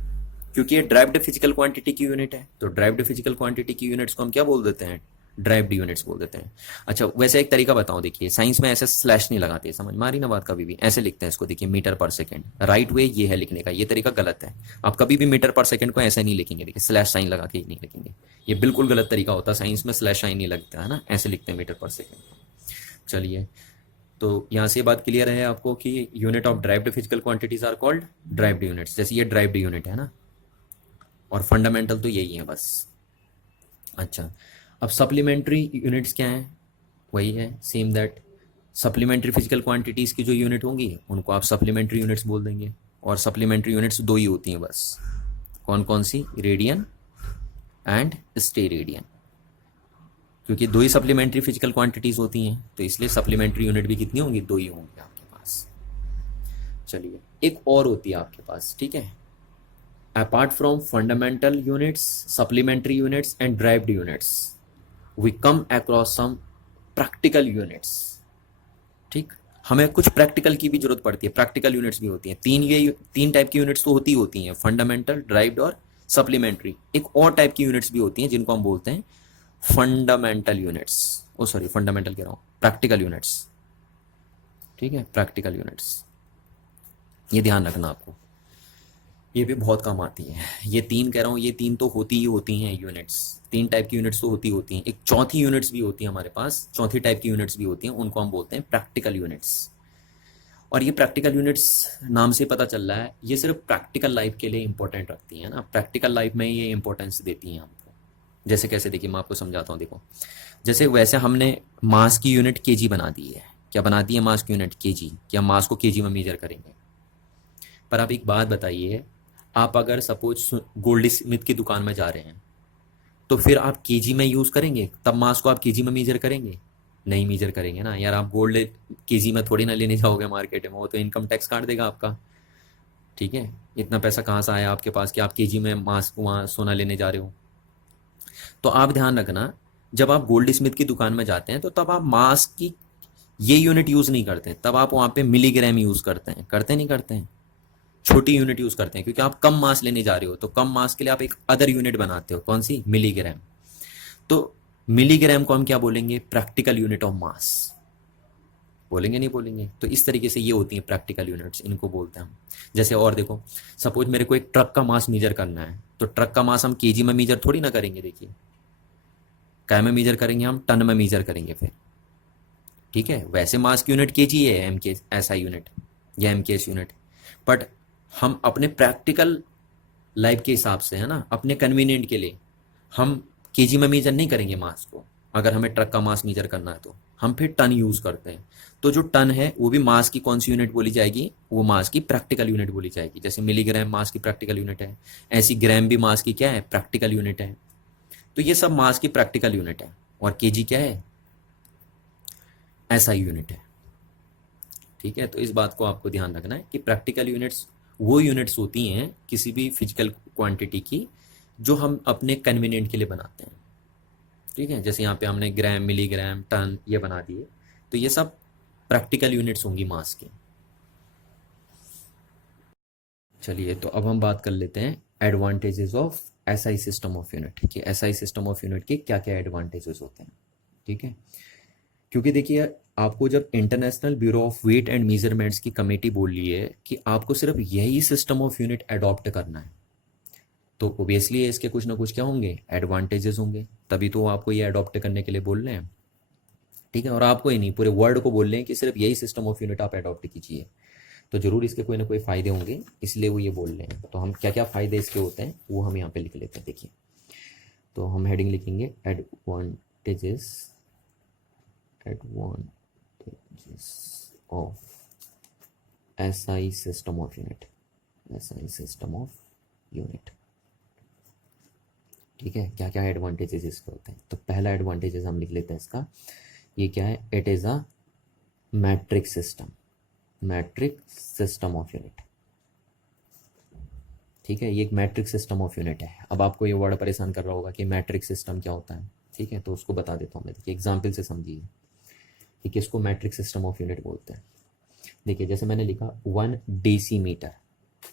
क्योंकि ये ड्राइव्ड फिजिकल क्वांटिटी की यूनिट है। तो ड्राइव्ड फिजिकल क्वांटिटी की यूनिट्स को हम क्या बोल देते हैं, ड्राइव्ड यूनिट्स बोल देते हैं। अच्छा, वैसे एक तरीका बताऊं, देखिए साइंस में ऐसे स्लैश नहीं लगाते, समझ में आ रही ना बात, कभी भी ऐसे लिखते हैं इसको, देखिए मीटर पर सेकंड, राइट वे ये है लिखने का, ये तरीका गलत है। आप कभी भी मीटर पर सेकंड को ऐसे नहीं लिखेंगे, देखिए स्लैश साइन लगा के ही नहीं लिखेंगे, ये बिल्कुल गलत तरीका होता है, साइंस में स्लैश साइन नहीं लगता है ना, ऐसे लिखते हैं मीटर पर सेकंड। चलिए, तो यहाँ से बात क्लियर है आपको कि unit of derived physical quantities are called derived units. जैसे ये ड्राइव्ड यूनिट है ना, और फंडामेंटल तो यही है बस। अच्छा, अब सप्लीमेंट्री यूनिट्स क्या हैं, वही है same that, supplementary physical quantities की जो यूनिट होंगी उनको आप सप्लीमेंट्री यूनिट्स बोल देंगे। और सप्लीमेंट्री यूनिट्स 2 ही होती हैं बस, कौन कौन सी, रेडियन एंड स्टेरेडियन, क्योंकि 2 ही सप्लीमेंट्री फिजिकल क्वांटिटीज होती हैं, तो इसलिए सप्लीमेंट्री यूनिट भी कितनी होंगी, 2 ही होंगी आपके पास। चलिए, एक और होती है आपके पास, ठीक है, apart from fundamental units, supplementary units and derived units, we come across some practical units. ठीक, हमें कुछ प्रैक्टिकल की भी जरूरत पड़ती है, प्रैक्टिकल यूनिट्स भी होती हैं। 3 टाइप की यूनिट्स तो होती हैं, फंडामेंटल, ड्राइव्ड और सप्लीमेंट्री। एक और टाइप की यूनिट्स भी होती हैं जिनको हम बोलते हैं फंडामेंटल यूनिट्स, ओ सॉरी फंडामेंटल कह रहा हूं, प्रैक्टिकल यूनिट्स, ठीक है, प्रैक्टिकल यूनिट्स, ये ध्यान रखना आपको। ये भी बहुत काम आती है। ये तीन कह रहा हूँ, ये तीन तो होती ही होती हैं यूनिट्स। तीन टाइप की यूनिट्स तो होती हैं। एक चौथी यूनिट्स भी होती है हमारे पास, चौथी टाइप की यूनिट्स भी होती हैं, उनको हम बोलते हैं प्रैक्टिकल यूनिट्स। और ये प्रैक्टिकल यूनिट्स नाम से पता चल रहा है, ये सिर्फ प्रैक्टिकल लाइफ के लिए इंपॉर्टेंट रखती हैं ना, प्रैक्टिकल लाइफ में ये इंपॉर्टेंस देती हैं हमको। जैसे कैसे, देखिए मैं आपको समझाता हूँ। देखो, जैसे वैसे हमने मास की यूनिट केजी बना दी है। क्या बना दी है मास की यूनिट? केजी। क्या मास को केजी में मेजर करेंगे? पर आप एक बात बताइए, आप अगर सपोज गोल्ड स्मिथ की दुकान में जा रहे हैं, तो फिर आप केजी में यूज़ करेंगे? तब मास को आप केजी में मेजर करेंगे? नहीं मेजर करेंगे ना यार। आप गोल्ड केजी में थोड़ी ना लेने जाओगे मार्केट में, वो तो इनकम टैक्स काट देगा आपका। ठीक है, इतना पैसा कहाँ से आया आपके पास कि आप केजी में मास वहाँ सोना लेने जा रहे हो? तो आप ध्यान रखना, जब आप गोल्ड स्मिथ की दुकान में जाते हैं तो तब आप मास की ये यूनिट यूज़ नहीं करते हैं, तब आप वहाँ पे मिलीग्राम यूज़ करते हैं। करते नहीं करते हैं? छोटी यूनिट यूज़ करते हैं, क्योंकि आप कम मास लेने जा रहे हो, तो कम मास के लिए आप एक अदर यूनिट बनाते हो। कौन सी? मिलीग्राम। तो मिलीग्राम को हम क्या बोलेंगे? प्रैक्टिकल यूनिट ऑफ मास बोलेंगे, नहीं बोलेंगे? तो इस तरीके से ये होती हैं प्रैक्टिकल यूनिट्स, इनको बोलते हैं हम। जैसे और देखो, सपोज मेरे को एक ट्रक का मास मेजर करना है, तो ट्रक का मास हम केजी में मेजर थोड़ी ना करेंगे। देखिए, काय में मेजर करेंगे? हम टन में मेजर करेंगे फिर। ठीक है, वैसे मास की यूनिट केजी है, एम के ऐसा यूनिट या एम के एस यूनिट, बट हम अपने प्रैक्टिकल लाइफ के हिसाब से, है ना, अपने कन्वीनियंट के लिए हम केजी में मेजर नहीं करेंगे मास को। अगर हमें ट्रक का मास मेजर करना है तो हम फिर टन यूज करते हैं। तो जो टन है वो भी मास की कौन सी यूनिट बोली जाएगी? वो मास की प्रैक्टिकल यूनिट बोली जाएगी। जैसे मिलीग्राम मास की प्रैक्टिकल यूनिट है, ऐसी ग्राम भी मास की क्या है? प्रैक्टिकल यूनिट है। तो ये सब मास की प्रैक्टिकल यूनिट है। और केजी क्या है? ऐसा यूनिट है। ठीक है, तो इस बात को आपको ध्यान रखना है कि प्रैक्टिकल यूनिट्स वो यूनिट्स होती हैं किसी भी फिजिकल क्वांटिटी की, जो हम अपने कन्वीनियंट के लिए बनाते हैं। ठीक है, जैसे यहाँ पे हमने ग्राम, मिलीग्राम, टन ये बना दिए, तो ये सब प्रैक्टिकल यूनिट्स होंगी मास की। चलिए, तो अब हम बात कर लेते हैं advantages of SI system of unit, कि एसआई सिस्टम ऑफ यूनिट के क्या क्या एडवांटेजेस होते हैं। ठीक है, क्योंकि देखिए, आपको जब international bureau of weight and measurements की कमेटी बोल रही है कि आपको सिर्फ यही सिस्टम ऑफ यूनिट अडॉप्ट करना है, तो ओबियसली इसके कुछ ना कुछ क्या होंगे? एडवांटेजेस होंगे, तभी तो आपको ये अडॉप्ट करने के लिए बोल रहे हैं। ठीक है, और आपको ही नहीं, पूरे वर्ल्ड को बोल रहे हैं कि सिर्फ यही सिस्टम ऑफ यूनिट आप अडॉप्ट कीजिए, तो जरूर इसके कोई ना कोई फायदे होंगे, इसलिए वो ये बोल रहे हैं। तो हम क्या क्या फायदे इसके होते हैं वो हम यहाँ पे लिख लेते हैं। देखिए, तो हम हेडिंग लिखेंगे advantages, advantages of SI system of unit, SI system of unit. ठीक है, क्या क्या एडवांटेजेस इसके होते हैं? तो पहला एडवांटेजेस हम लिख लेते हैं इसका, ये क्या है? It is a metric system, matric system of unit. ठीक है, ये एक मैट्रिक सिस्टम ऑफ यूनिट है। अब आपको ये वर्ड परेशान कर रहा होगा कि मैट्रिक सिस्टम क्या होता है। ठीक है, तो उसको बता देता हूँ मैं। देखिए, एग्जाम्पल से समझिए कि किसको मैट्रिक सिस्टम ऑफ यूनिट बोलते हैं। देखिए, जैसे मैंने लिखा 1 डेसीमीटर,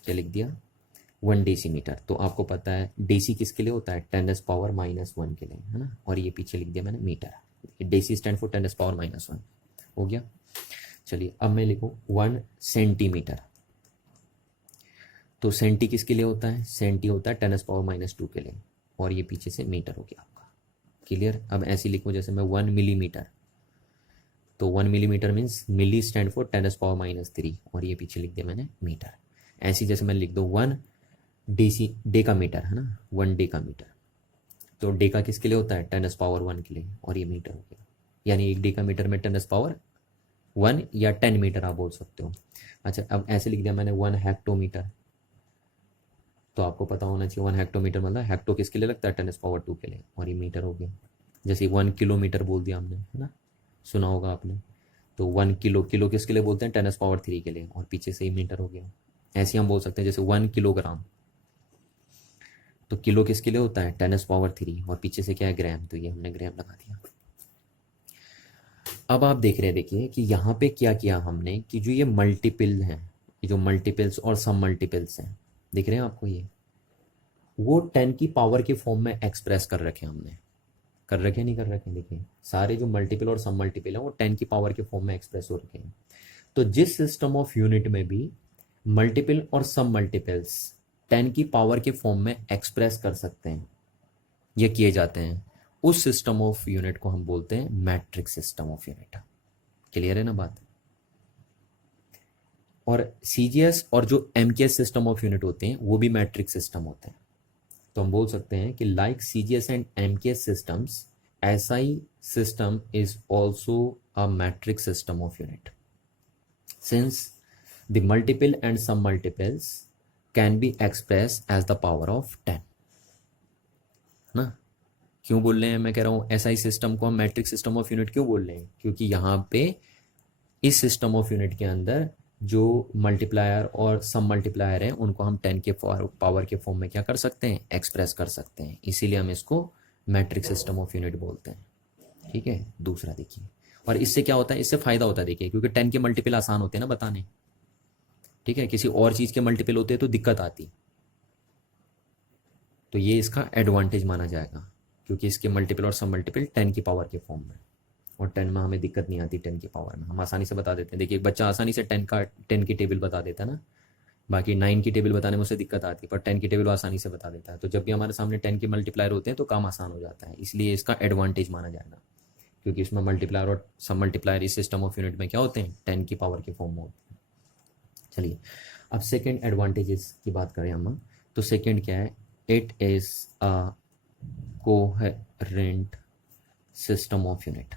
क्या लिख दिया? 1 डेसीमीटर। तो आपको पता है डेसी किसके लिए होता है? 10⁻⁻1 के लिए, है ना। और ये पीछे लिख दिया मैंने मीटर। डेसी स्टैंड फॉर 10⁻⁻1 हो गया। चलिए, अब मैं लिखूँ 1 सेंटीमीटर। तो सेंटी किसके लिए होता है? सेंटी होता है 10⁻⁻2 के लिए, और ये पीछे से मीटर हो गया आपका। क्लियर? अब ऐसे लिखूँ, जैसे मैं 1 मिलीमीटर, तो 1 millimetre means milli stand for 10⁻⁻3, और ये पीछे लिख दिया मैंने मीटर। ऐसी जैसे मैं लिख दूँ 1 डेका मीटर, है ना, 1 डेका मीटर। तो डेका किसके लिए होता है? 10⁻1 के लिए, और ये मीटर हो गया। यानी 1 डेका मीटर में 10⁻1 या 10 मीटर आप बोल सकते हो। अच्छा, अब ऐसे लिख दिया मैंने 1 हेक्टोमीटर। तो आपको पता होना चाहिए 1 हेक्टोमीटर मतलब हेक्टो किसके लिए लगता है? 10⁻2 के लिए, और ये मीटर हो गया। जैसे 1 किलोमीटर बोल दिया हमने, है ना, सुना होगा आपने। तो 1 किलो, किलो किसके लिए बोलते हैं? 10⁻3 के लिए, और पीछे से ही मीटर हो गया। ऐसे हम बोल सकते हैं जैसे 1 किलोग्राम, तो किलो किसके लिए होता है? 10⁻3, और पीछे से क्या है? ग्राम, तो ये हमने ग्राम लगा दिया। अब आप देख रहे हैं, देखिए कि यहाँ पे क्या किया हमने, कि जो ये मल्टीपल हैं, ये जो मल्टीपल्स और सब मल्टीपल्स हैं, दिख रहे हैं आपको, ये वो 10 की पावर के फॉर्म में एक्सप्रेस कर रखे हमने। कर रखे नहीं कर रखे? देखिए, सारे जो मल्टीपल और सब मल्टीपल हैं वो 10 की पावर के फॉर्म में एक्सप्रेस हो रखे हैं। तो जिस सिस्टम ऑफ यूनिट में भी मल्टीपल और सब मल्टीपल्स 10 की पावर के फॉर्म में एक्सप्रेस कर सकते हैं, ये किए जाते हैं, उस सिस्टम ऑफ यूनिट को हम बोलते हैं matric system of unit. Clear है ना बात? और सीजीएस और जो एमकेएस सिस्टम ऑफ यूनिट होते हैं वो भी मैट्रिक सिस्टम होते हैं। तो हम बोल सकते हैं कि like CGS and MKS systems, SI system is also a metric system of unit since the multiple and sub multiples can be express as the power of 10 ना। क्यों बोल रहे हैं, मैं कह रहा हूँ एसआई सिस्टम को हम मैट्रिक सिस्टम ऑफ यूनिट क्यों बोल रहे हैं, क्योंकि यहाँ पे इस सिस्टम ऑफ यूनिट के अंदर जो मल्टीप्लायर और सम मल्टीप्लायर हैं उनको हम 10 के पावर के फॉर्म में क्या कर सकते हैं, एक्सप्रेस कर सकते हैं, इसीलिए हम इसको मैट्रिक सिस्टम ऑफ यूनिट बोलते हैं। ठीक है, दूसरा देखिए, और इससे क्या होता है, इससे फायदा होता है देखिए, क्योंकि 10 के मल्टीपल आसान होते हैं ना बताने। ठीक है, किसी और चीज़ के मल्टीपल होते हैं तो दिक्कत आती, तो ये इसका एडवांटेज माना जाएगा, क्योंकि इसके मल्टीपल और सम मल्टीपल 10 की पावर के फॉर्म में, और 10 में हमें दिक्कत नहीं आती, 10 की पावर में हम आसानी से बता देते हैं। देखिए एक बच्चा आसानी से 10 की टेबल बता देता है ना, बाकी 9 की टेबल बताने में उसे दिक्कत आती है, पर 10 की टेबल वो आसानी से बता देता है। तो जब भी हमारे सामने 10 के मल्टीप्लायर होते हैं तो काम आसान हो जाता है, इसलिए इसका एडवांटेज माना जाएगा, क्योंकि इसमें मल्टीप्लायर और सम मल्टीप्लायर इस सिस्टम ऑफ यूनिट में क्या होते हैं, 10 की पावर के फॉर्म में होते हैं। चलिए अब सेकेंड एडवांटेजेस की बात करें हम, तो सेकेंड क्या है, it is a coherent system of unit,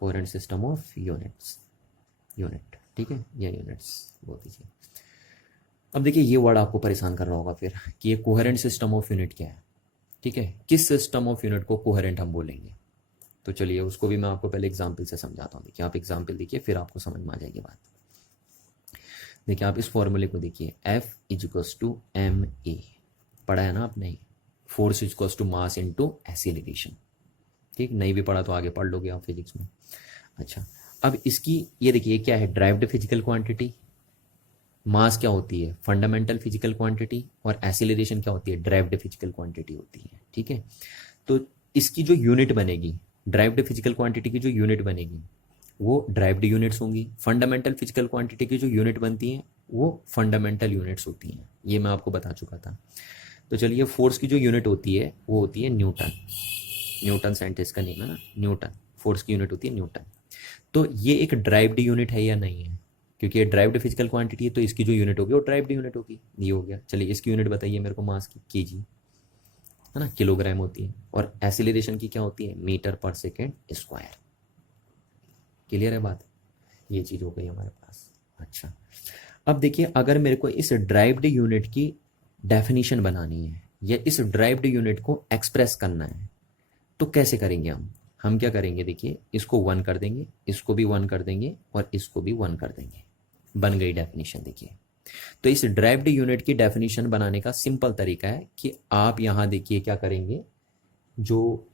coherent system of unit. ठीक है, या यूनिट्स बोल दीजिए। अब देखिए ये वर्ड आपको परेशान कर रहा होगा फिर कि ये कोहेरेंट सिस्टम ऑफ यूनिट क्या है। ठीक है, किस सिस्टम ऑफ यूनिट को कोहेरेंट हम बोलेंगे, तो चलिए उसको भी मैं आपको पहले एग्जाम्पल से समझाता हूँ। देखिए आप एग्जाम्पल देखिए, फिर आपको समझ में आ जाएगी बात। देखिए आप इस फॉर्मूले को देखिए, F is to m a, पढ़ा है ना आपने, force is to mass into acceleration. ठीक, नहीं भी पढ़ा तो आगे पढ़ लोगे आप फिजिक्स में। अच्छा, अब इसकी ये देखिए क्या है, ड्राइव्ड फिजिकल क्वांटिटी, मास क्या होती है, फंडामेंटल फिजिकल क्वांटिटी, और एक्सीलरेशन क्या होती है, ड्राइव्ड फिजिकल क्वांटिटी होती है। ठीक है, तो इसकी जो यूनिट बनेगी, ड्राइव्ड फिजिकल क्वांटिटी की जो यूनिट बनेगी वो ड्राइव्ड यूनिट्स होंगी, फंडामेंटल फिजिकल क्वांटिटी की जो यूनिट बनती है वो फंडामेंटल यूनिट्स होती हैं, ये मैं आपको बता चुका था। तो चलिए फोर्स की जो यूनिट होती है वो होती है न्यूटन, न्यूटन साइंटिस्ट का नेम है ना, न्यूटन, फोर्स की यूनिट होती है न्यूटन। तो ये एक ड्राइव्ड यूनिट है या नहीं है, क्योंकि ये ड्राइव्ड फिजिकल क्वांटिटी है तो इसकी जो यूनिट होगी वो ड्राइव्ड यूनिट होगी, ये हो गया। चलिए इसकी यूनिट बताइए मेरे को, मास की केजी है ना, किलोग्राम होती है, और एक्सीलरेशन की क्या होती है, metre per second square. Clear है बात, ये चीज हो गई हमारे पास। अच्छा, अब देखिए अगर मेरे को इस ड्राइव्ड यूनिट की डेफिनेशन बनानी है या इस ड्राइव्ड यूनिट को एक्सप्रेस करना है तो कैसे करेंगे हम क्या करेंगे, देखिए इसको 1 कर देंगे, इसको भी 1 कर देंगे, और इसको भी 1 कर देंगे, बन गई डेफिनेशन। देखिए तो इस ड्राइव्ड यूनिट की डेफिनेशन बनाने का सिंपल तरीका है कि आप यहां देखिए क्या करेंगे, जो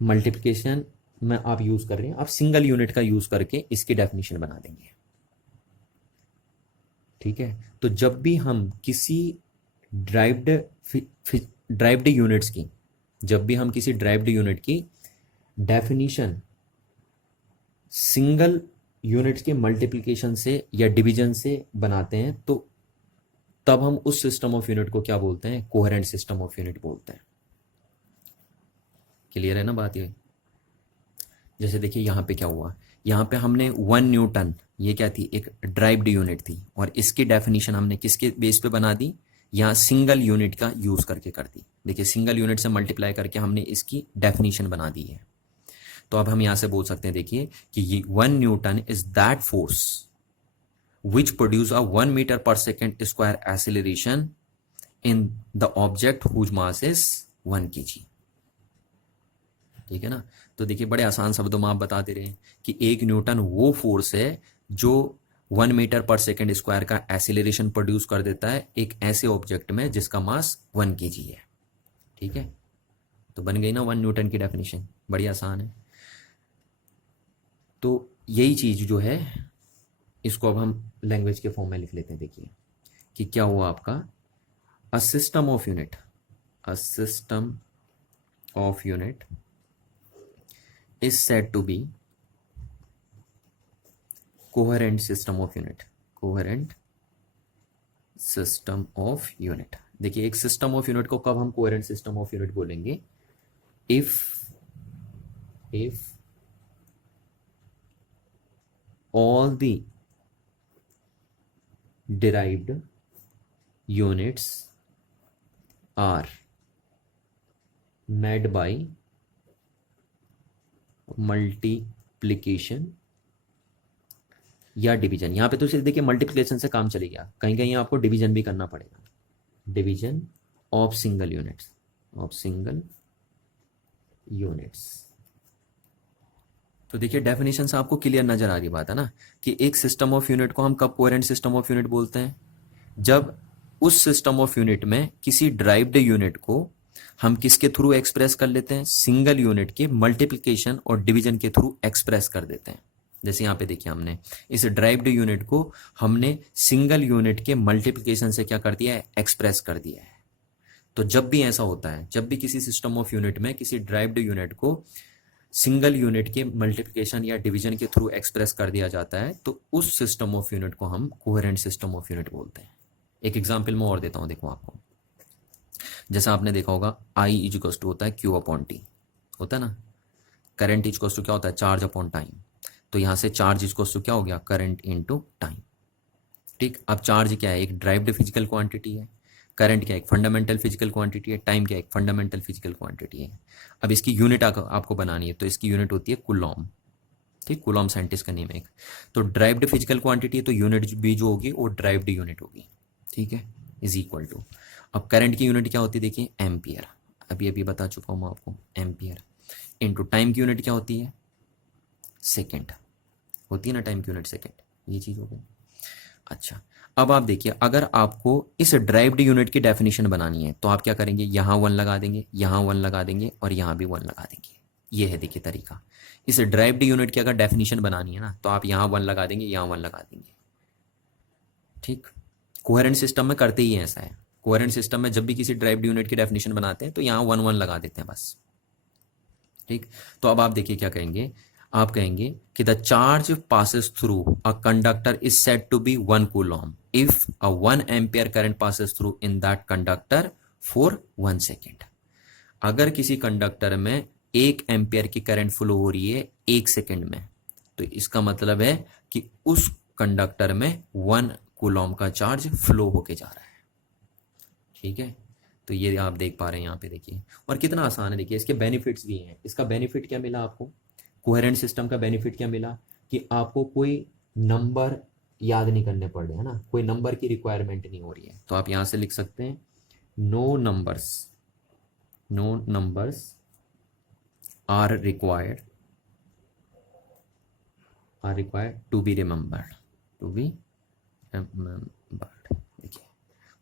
मल्टीप्लिकेशन में आप यूज कर रहे हैं, आप सिंगल यूनिट का यूज करके इसकी डेफिनेशन बना देंगे। ठीक है, तो जब भी हम किसी ड्राइव्ड ड्राइव्ड यूनिट्स की, जब भी हम किसी ड्राइव्ड यूनिट की डेफिनेशन सिंगल यूनिट्स के मल्टीप्लिकेशन से या डिवीजन से बनाते हैं, तो तब हम उस सिस्टम ऑफ यूनिट को क्या बोलते हैं, कोहेरेंट सिस्टम ऑफ यूनिट बोलते हैं। क्लियर है ना बात ये? जैसे देखिए यहाँ पे क्या हुआ, यहाँ पे हमने 1 न्यूटन, ये क्या थी, एक ड्राइव्ड यूनिट थी, और इसकी डेफिनेशन हमने किसके बेस पे बना दी, यहाँ सिंगल यूनिट का यूज करके कर दी। देखिए सिंगल यूनिट से मल्टीप्लाई करके हमने इसकी डेफिनेशन बना दी है। तो अब हम यहां से बोल सकते हैं देखिए कि ये 1 newton is that force which produce a 1 metre per second square acceleration in the object whose mass is 1 kg। ठीक है ना, तो देखिए बड़े आसान शब्दों में आप बता दे रहे हैं कि 1 न्यूटन वो फोर्स है जो 1 मीटर पर सेकेंड स्क्वायर का एक्सीलरेशन प्रोड्यूस कर देता है एक ऐसे ऑब्जेक्ट में जिसका मास 1 kg है। ठीक है, तो बन गई ना 1 न्यूटन की डेफिनेशन, बड़ी आसान है। तो यही चीज जो है इसको अब हम लैंग्वेज के फॉर्म में लिख लेते हैं। देखिए कि क्या हुआ आपका, a system of unit, a system of unit is said to be coherent system of unit, coherent system of unit. देखिए, एक सिस्टम ऑफ यूनिट को कब हम कोहेरेंट सिस्टम ऑफ यूनिट बोलेंगे? If all the derived units are made by multiplication या division. यहां पे तो सिर्फ देखिए मल्टीप्लीकेशन से काम चलेगा, कहीं कहीं आपको डिवीजन भी करना पड़ेगा। Division of single units, of single units. तो देखिए डेफिनेशन से आपको क्लियर नजर आ रही बात है ना, कि एक सिस्टम ऑफ यूनिट को हम कब कोहेरेंट सिस्टम ऑफ यूनिट बोलते हैं? जब उस सिस्टम ऑफ यूनिट में किसी ड्राइव्ड यूनिट को हम किसके थ्रू एक्सप्रेस कर लेते हैं? सिंगल यूनिट के मल्टीप्लिकेशन और डिवीजन के थ्रू एक्सप्रेस कर देते हैं। जैसे यहां पे देखिए, हमने इस ड्राइव्ड यूनिट को हमने सिंगल यूनिट के मल्टीप्लिकेशन से क्या कर दिया है? एक्सप्रेस कर दिया है। तो जब भी ऐसा होता है, जब भी किसी सिस्टम ऑफ यूनिट में किसी ड्राइव्ड यूनिट को सिंगल यूनिट के मल्टीप्लिकेशन या डिवीजन के थ्रू एक्सप्रेस कर दिया जाता है, तो उस सिस्टम ऑफ यूनिट को हम कोहेरेंट सिस्टम ऑफ यूनिट बोलते हैं। एक एग्जांपल मैं और देता हूं, देखो आपको। जैसा आपने देखा होगा, आई इज इक्वल टू होता है क्यू अपॉन टी, होता है ना। करंट इज इक्वल टू क्या होता है? Charge upon time. तो यहां से चार्ज इज इक्वल टू क्या हो गया? Current into time. ठीक, अब चार्ज क्या है? एक ड्राइव्ड फिजिकल क्वांटिटी है। करंट क्या है? एक फंडामेंटल फिजिकल क्वांटिटी है। टाइम क्या है? एक फंडामेंटल फिजिकल क्वांटिटी है। अब इसकी यूनिट आपको बनानी है, तो इसकी यूनिट होती है कूलॉम। ठीक, कूलॉम साइंटिस्ट का नेम है एक। तो ड्राइव्ड फिजिकल क्वांटिटी है, तो यूनिट भी जो होगी वो ड्राइव्ड यूनिट होगी। ठीक है, इज इक्वल टू, अब करंट की यूनिट क्या होती है? देखिए एम्पियर, अभी अभी बता चुका हूं मैं आपको, एम्पियर। इनटू टाइम की यूनिट क्या होती है? सेकेंड होती है ना, टाइम की यूनिट सेकेंड, ये चीज हो गई। अच्छा, अब आप देखिए, अगर आपको इस ड्राइव्ड यूनिट की डेफिनेशन बनानी है, तो आप क्या करेंगे? यहां वन लगा देंगे, यहां वन लगा देंगे, और यहां भी वन लगा देंगे। ये है देखिए तरीका। इस ड्राइव्ड यूनिट की अगर डेफिनेशन बनानी है ना, तो आप यहां वन लगा देंगे, यहां वन लगा देंगे। ठीक, कोहेरेंट सिस्टम में करते ही ऐसा है। कोहेरेंट सिस्टम में जब भी किसी ड्राइव्ड यूनिट की डेफिनेशन बनाते हैं, तो यहां वन वन लगा देते हैं बस। ठीक, तो अब आप देखिए क्या कहेंगे? आप कहेंगे कि the charge passes through a conductor is said to be 1 coulomb if a 1 ampere current passes through in that conductor for 1 second. अगर किसी कंडक्टर में 1 एम्पियर की करंट फ्लो हो रही है 1 सेकेंड में, तो इसका मतलब है कि उस कंडक्टर में 1 कूलॉम का चार्ज फ्लो होके जा रहा है। ठीक है, तो ये आप देख पा रहे हैं यहाँ पे, देखिए। और कितना आसान है, देखिए इसके बेनिफिट्स भी हैं। इसका बेनिफिट क्या मिला आपको? कोहेरेंट सिस्टम का बेनिफिट क्या मिला? कि आपको कोई नंबर याद नहीं करने पड़ रहे, है ना, कोई नंबर की रिक्वायरमेंट नहीं हो रही है। तो आप यहां से लिख सकते हैं, no numbers, no numbers are required, are required to be remembered, to be remembered. देखिए,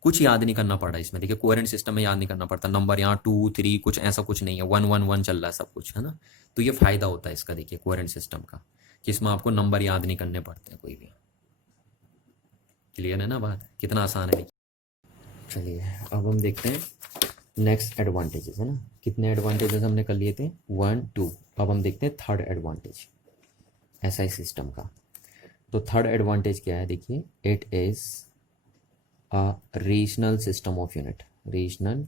कुछ याद नहीं करना पड़ा इसमें। देखिए कोहेरेंट सिस्टम में याद नहीं करना पड़ता, नंबर यहाँ 2 3 कुछ ऐसा कुछ नहीं है, 1 1 1 चल रहा है सब कुछ, है ना। तो ये फायदा होता है इसका, देखिए कोहेरेंट सिस्टम का, कि इसमें आपको नंबर याद नहीं करने पड़ते हैं कोई भी। क्लियर है ना बात? कितना आसान है। चलिए अब हम देखते हैं नेक्स्ट एडवांटेजेस, है ना। कितने एडवांटेजेस हमने कर लिए थे? 1 2। अब हम देखते हैं थर्ड एडवांटेज एसआई सिस्टम का। तो थर्ड एडवांटेज क्या है? देखिए, it is a regional system of unit, regional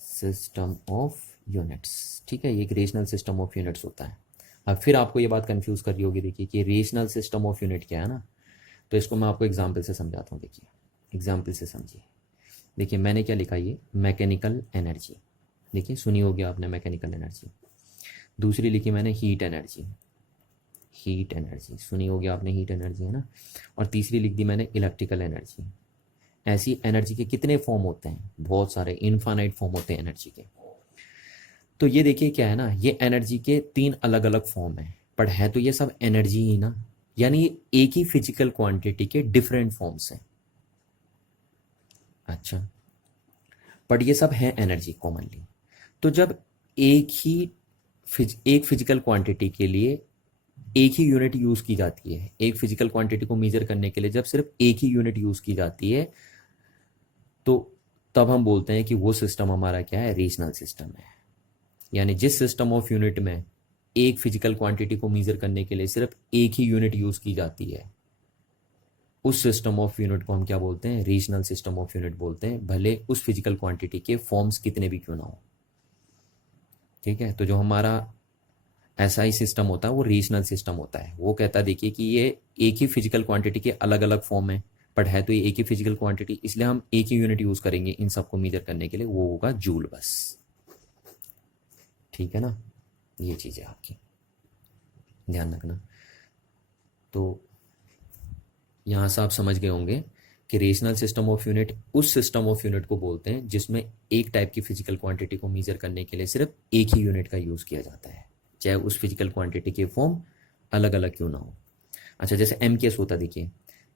system of units. ठीक है, ये एक रीजनल सिस्टम ऑफ यूनिट्स होता है। अब फिर आपको ये बात कंफ्यूज कर रही होगी, देखिए कि रीजनल सिस्टम ऑफ यूनिट क्या है ना। तो इसको मैं आपको एग्जाम्पल से समझाता हूँ। देखिए एग्जाम्पल से समझिए। देखिए मैंने क्या लिखा, ये मैकेनिकल एनर्जी। देखिए सुनी होगी आपने मैकेनिकल एनर्जी। दूसरी लिखी मैंने हीट एनर्जी, हीट एनर्जी सुनी होगी आपने, हीट एनर्जी, है ना। और तीसरी लिख दी मैंने इलेक्ट्रिकल एनर्जी। ऐसी एनर्जी के कितने फॉर्म होते हैं? बहुत सारे, इनफाइनाइट फॉर्म होते हैं एनर्जी के। तो ये देखिए क्या है ना, ये एनर्जी के 3 अलग अलग फॉर्म है, पर है तो ये सब एनर्जी ही ना। यानी एक ही फिजिकल क्वांटिटी के डिफरेंट फॉर्म्स हैं। अच्छा, बट ये सब है एनर्जी कॉमनली। तो जब एक ही एक फिजिकल क्वांटिटी के लिए एक ही यूनिट यूज की जाती है, एक फिजिकल क्वांटिटी को मेजर करने के लिए जब सिर्फ एक ही यूनिट यूज की जाती है, तो तब हम बोलते हैं कि वो सिस्टम हमारा क्या है? रीजनल सिस्टम है। यानी जिस सिस्टम ऑफ यूनिट में एक फिजिकल क्वांटिटी को मेजर करने के लिए सिर्फ एक ही यूनिट यूज की जाती है, उस सिस्टम ऑफ यूनिट को हम क्या बोलते हैं, रीजनल सिस्टम ऑफ यूनिट बोलते हैं, भले उस फिजिकल क्वांटिटी के फॉर्म्स कितने भी क्यों ना हो। ठीक है, तो जो हमारा एसआई सिस्टम होता है वो रीजनल सिस्टम होता है। वो कहता है देखिए कि ये एक ही फिजिकल क्वांटिटी के अलग अलग फॉर्म है, बट है तो ये एक ही फिजिकल क्वांटिटी, इसलिए हम एक ही यूनिट यूज करेंगे इन सबको मेजर करने के लिए, वो होगा जूल बस। ठीक है ना, ये चीज़ है आपकी, ध्यान रखना। तो यहाँ से आप समझ गए होंगे कि रेशनल सिस्टम ऑफ यूनिट उस सिस्टम ऑफ यूनिट को बोलते हैं जिसमें एक टाइप की फिजिकल क्वांटिटी को मेजर करने के लिए सिर्फ एक ही यूनिट का यूज़ किया जाता है, चाहे उस फिजिकल क्वांटिटी के फॉर्म अलग अलग क्यों ना हो। अच्छा, जैसे एमकेएस होता है देखिए,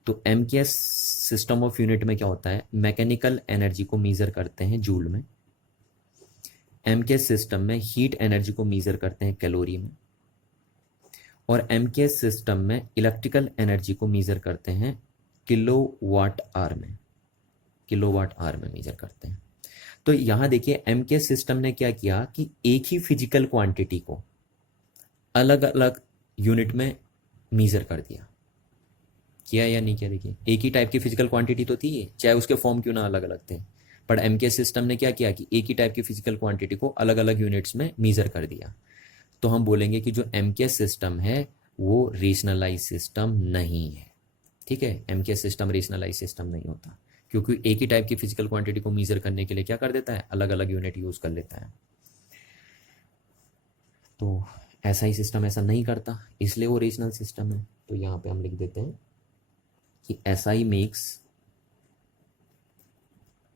तो एमकेएस सिस्टम ऑफ यूनिट में क्या होता है, मैकेनिकल एनर्जी को मेजर करते हैं जूल में। एमकेएस सिस्टम में हीट एनर्जी को मेजर करते हैं कैलोरी में। और एमकेएस सिस्टम में इलेक्ट्रिकल एनर्जी को मेजर करते हैं किलोवाट आवर में, किलोवाट आवर में मेजर करते हैं। तो यहां देखिए एमकेएस सिस्टम ने क्या किया कि एक ही फिजिकल क्वांटिटी को अलग अलग यूनिट में मेजर कर दिया, किया या नहीं किया। देखिए एक ही टाइप की फिजिकल क्वांटिटी तो थी, चाहे उसके फॉर्म क्यों ना अलग अलग थे, पर एमकेएस सिस्टम ने क्या किया कि एक ही टाइप की फिजिकल क्वांटिटी को अलग अलग यूनिट्स में मेजर कर दिया। तो हम बोलेंगे कि जो एमकेएस सिस्टम है वो रेशनलाइज सिस्टम नहीं है। ठीक है, एमकेएस सिस्टम रेशनलाइज सिस्टम नहीं होता, क्योंकि एक ही टाइप की फिजिकल क्वांटिटी को मेजर करने के लिए क्या कर देता है, अलग अलग यूनिट यूज कर लेता है। तो ऐसा ही सिस्टम ऐसा नहीं करता, इसलिए वो रेशनल सिस्टम है। तो यहाँ पे हम लिख देते हैं कि SI makes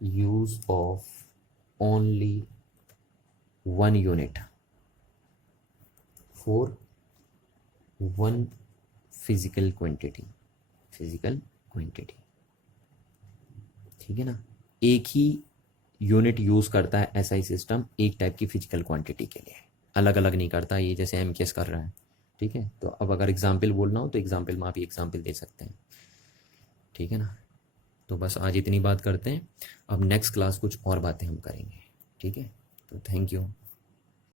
use of only one unit for one physical quantity, physical quantity. ठीक है ना, एक ही यूनिट यूज करता है एसआई सिस्टम एक टाइप की फिजिकल क्वांटिटी के लिए, अलग अलग नहीं करता ये जैसे एमकेएस कर रहा है। ठीक है, तो अब अगर एग्जाम्पल बोलना हो तो एग्जाम्पल में आप एग्जाम्पल दे सकते हैं। ठीक है ना, तो बस आज इतनी बात करते हैं, अब नेक्स्ट क्लास कुछ और बातें हम करेंगे। ठीक है, तो थैंक यू।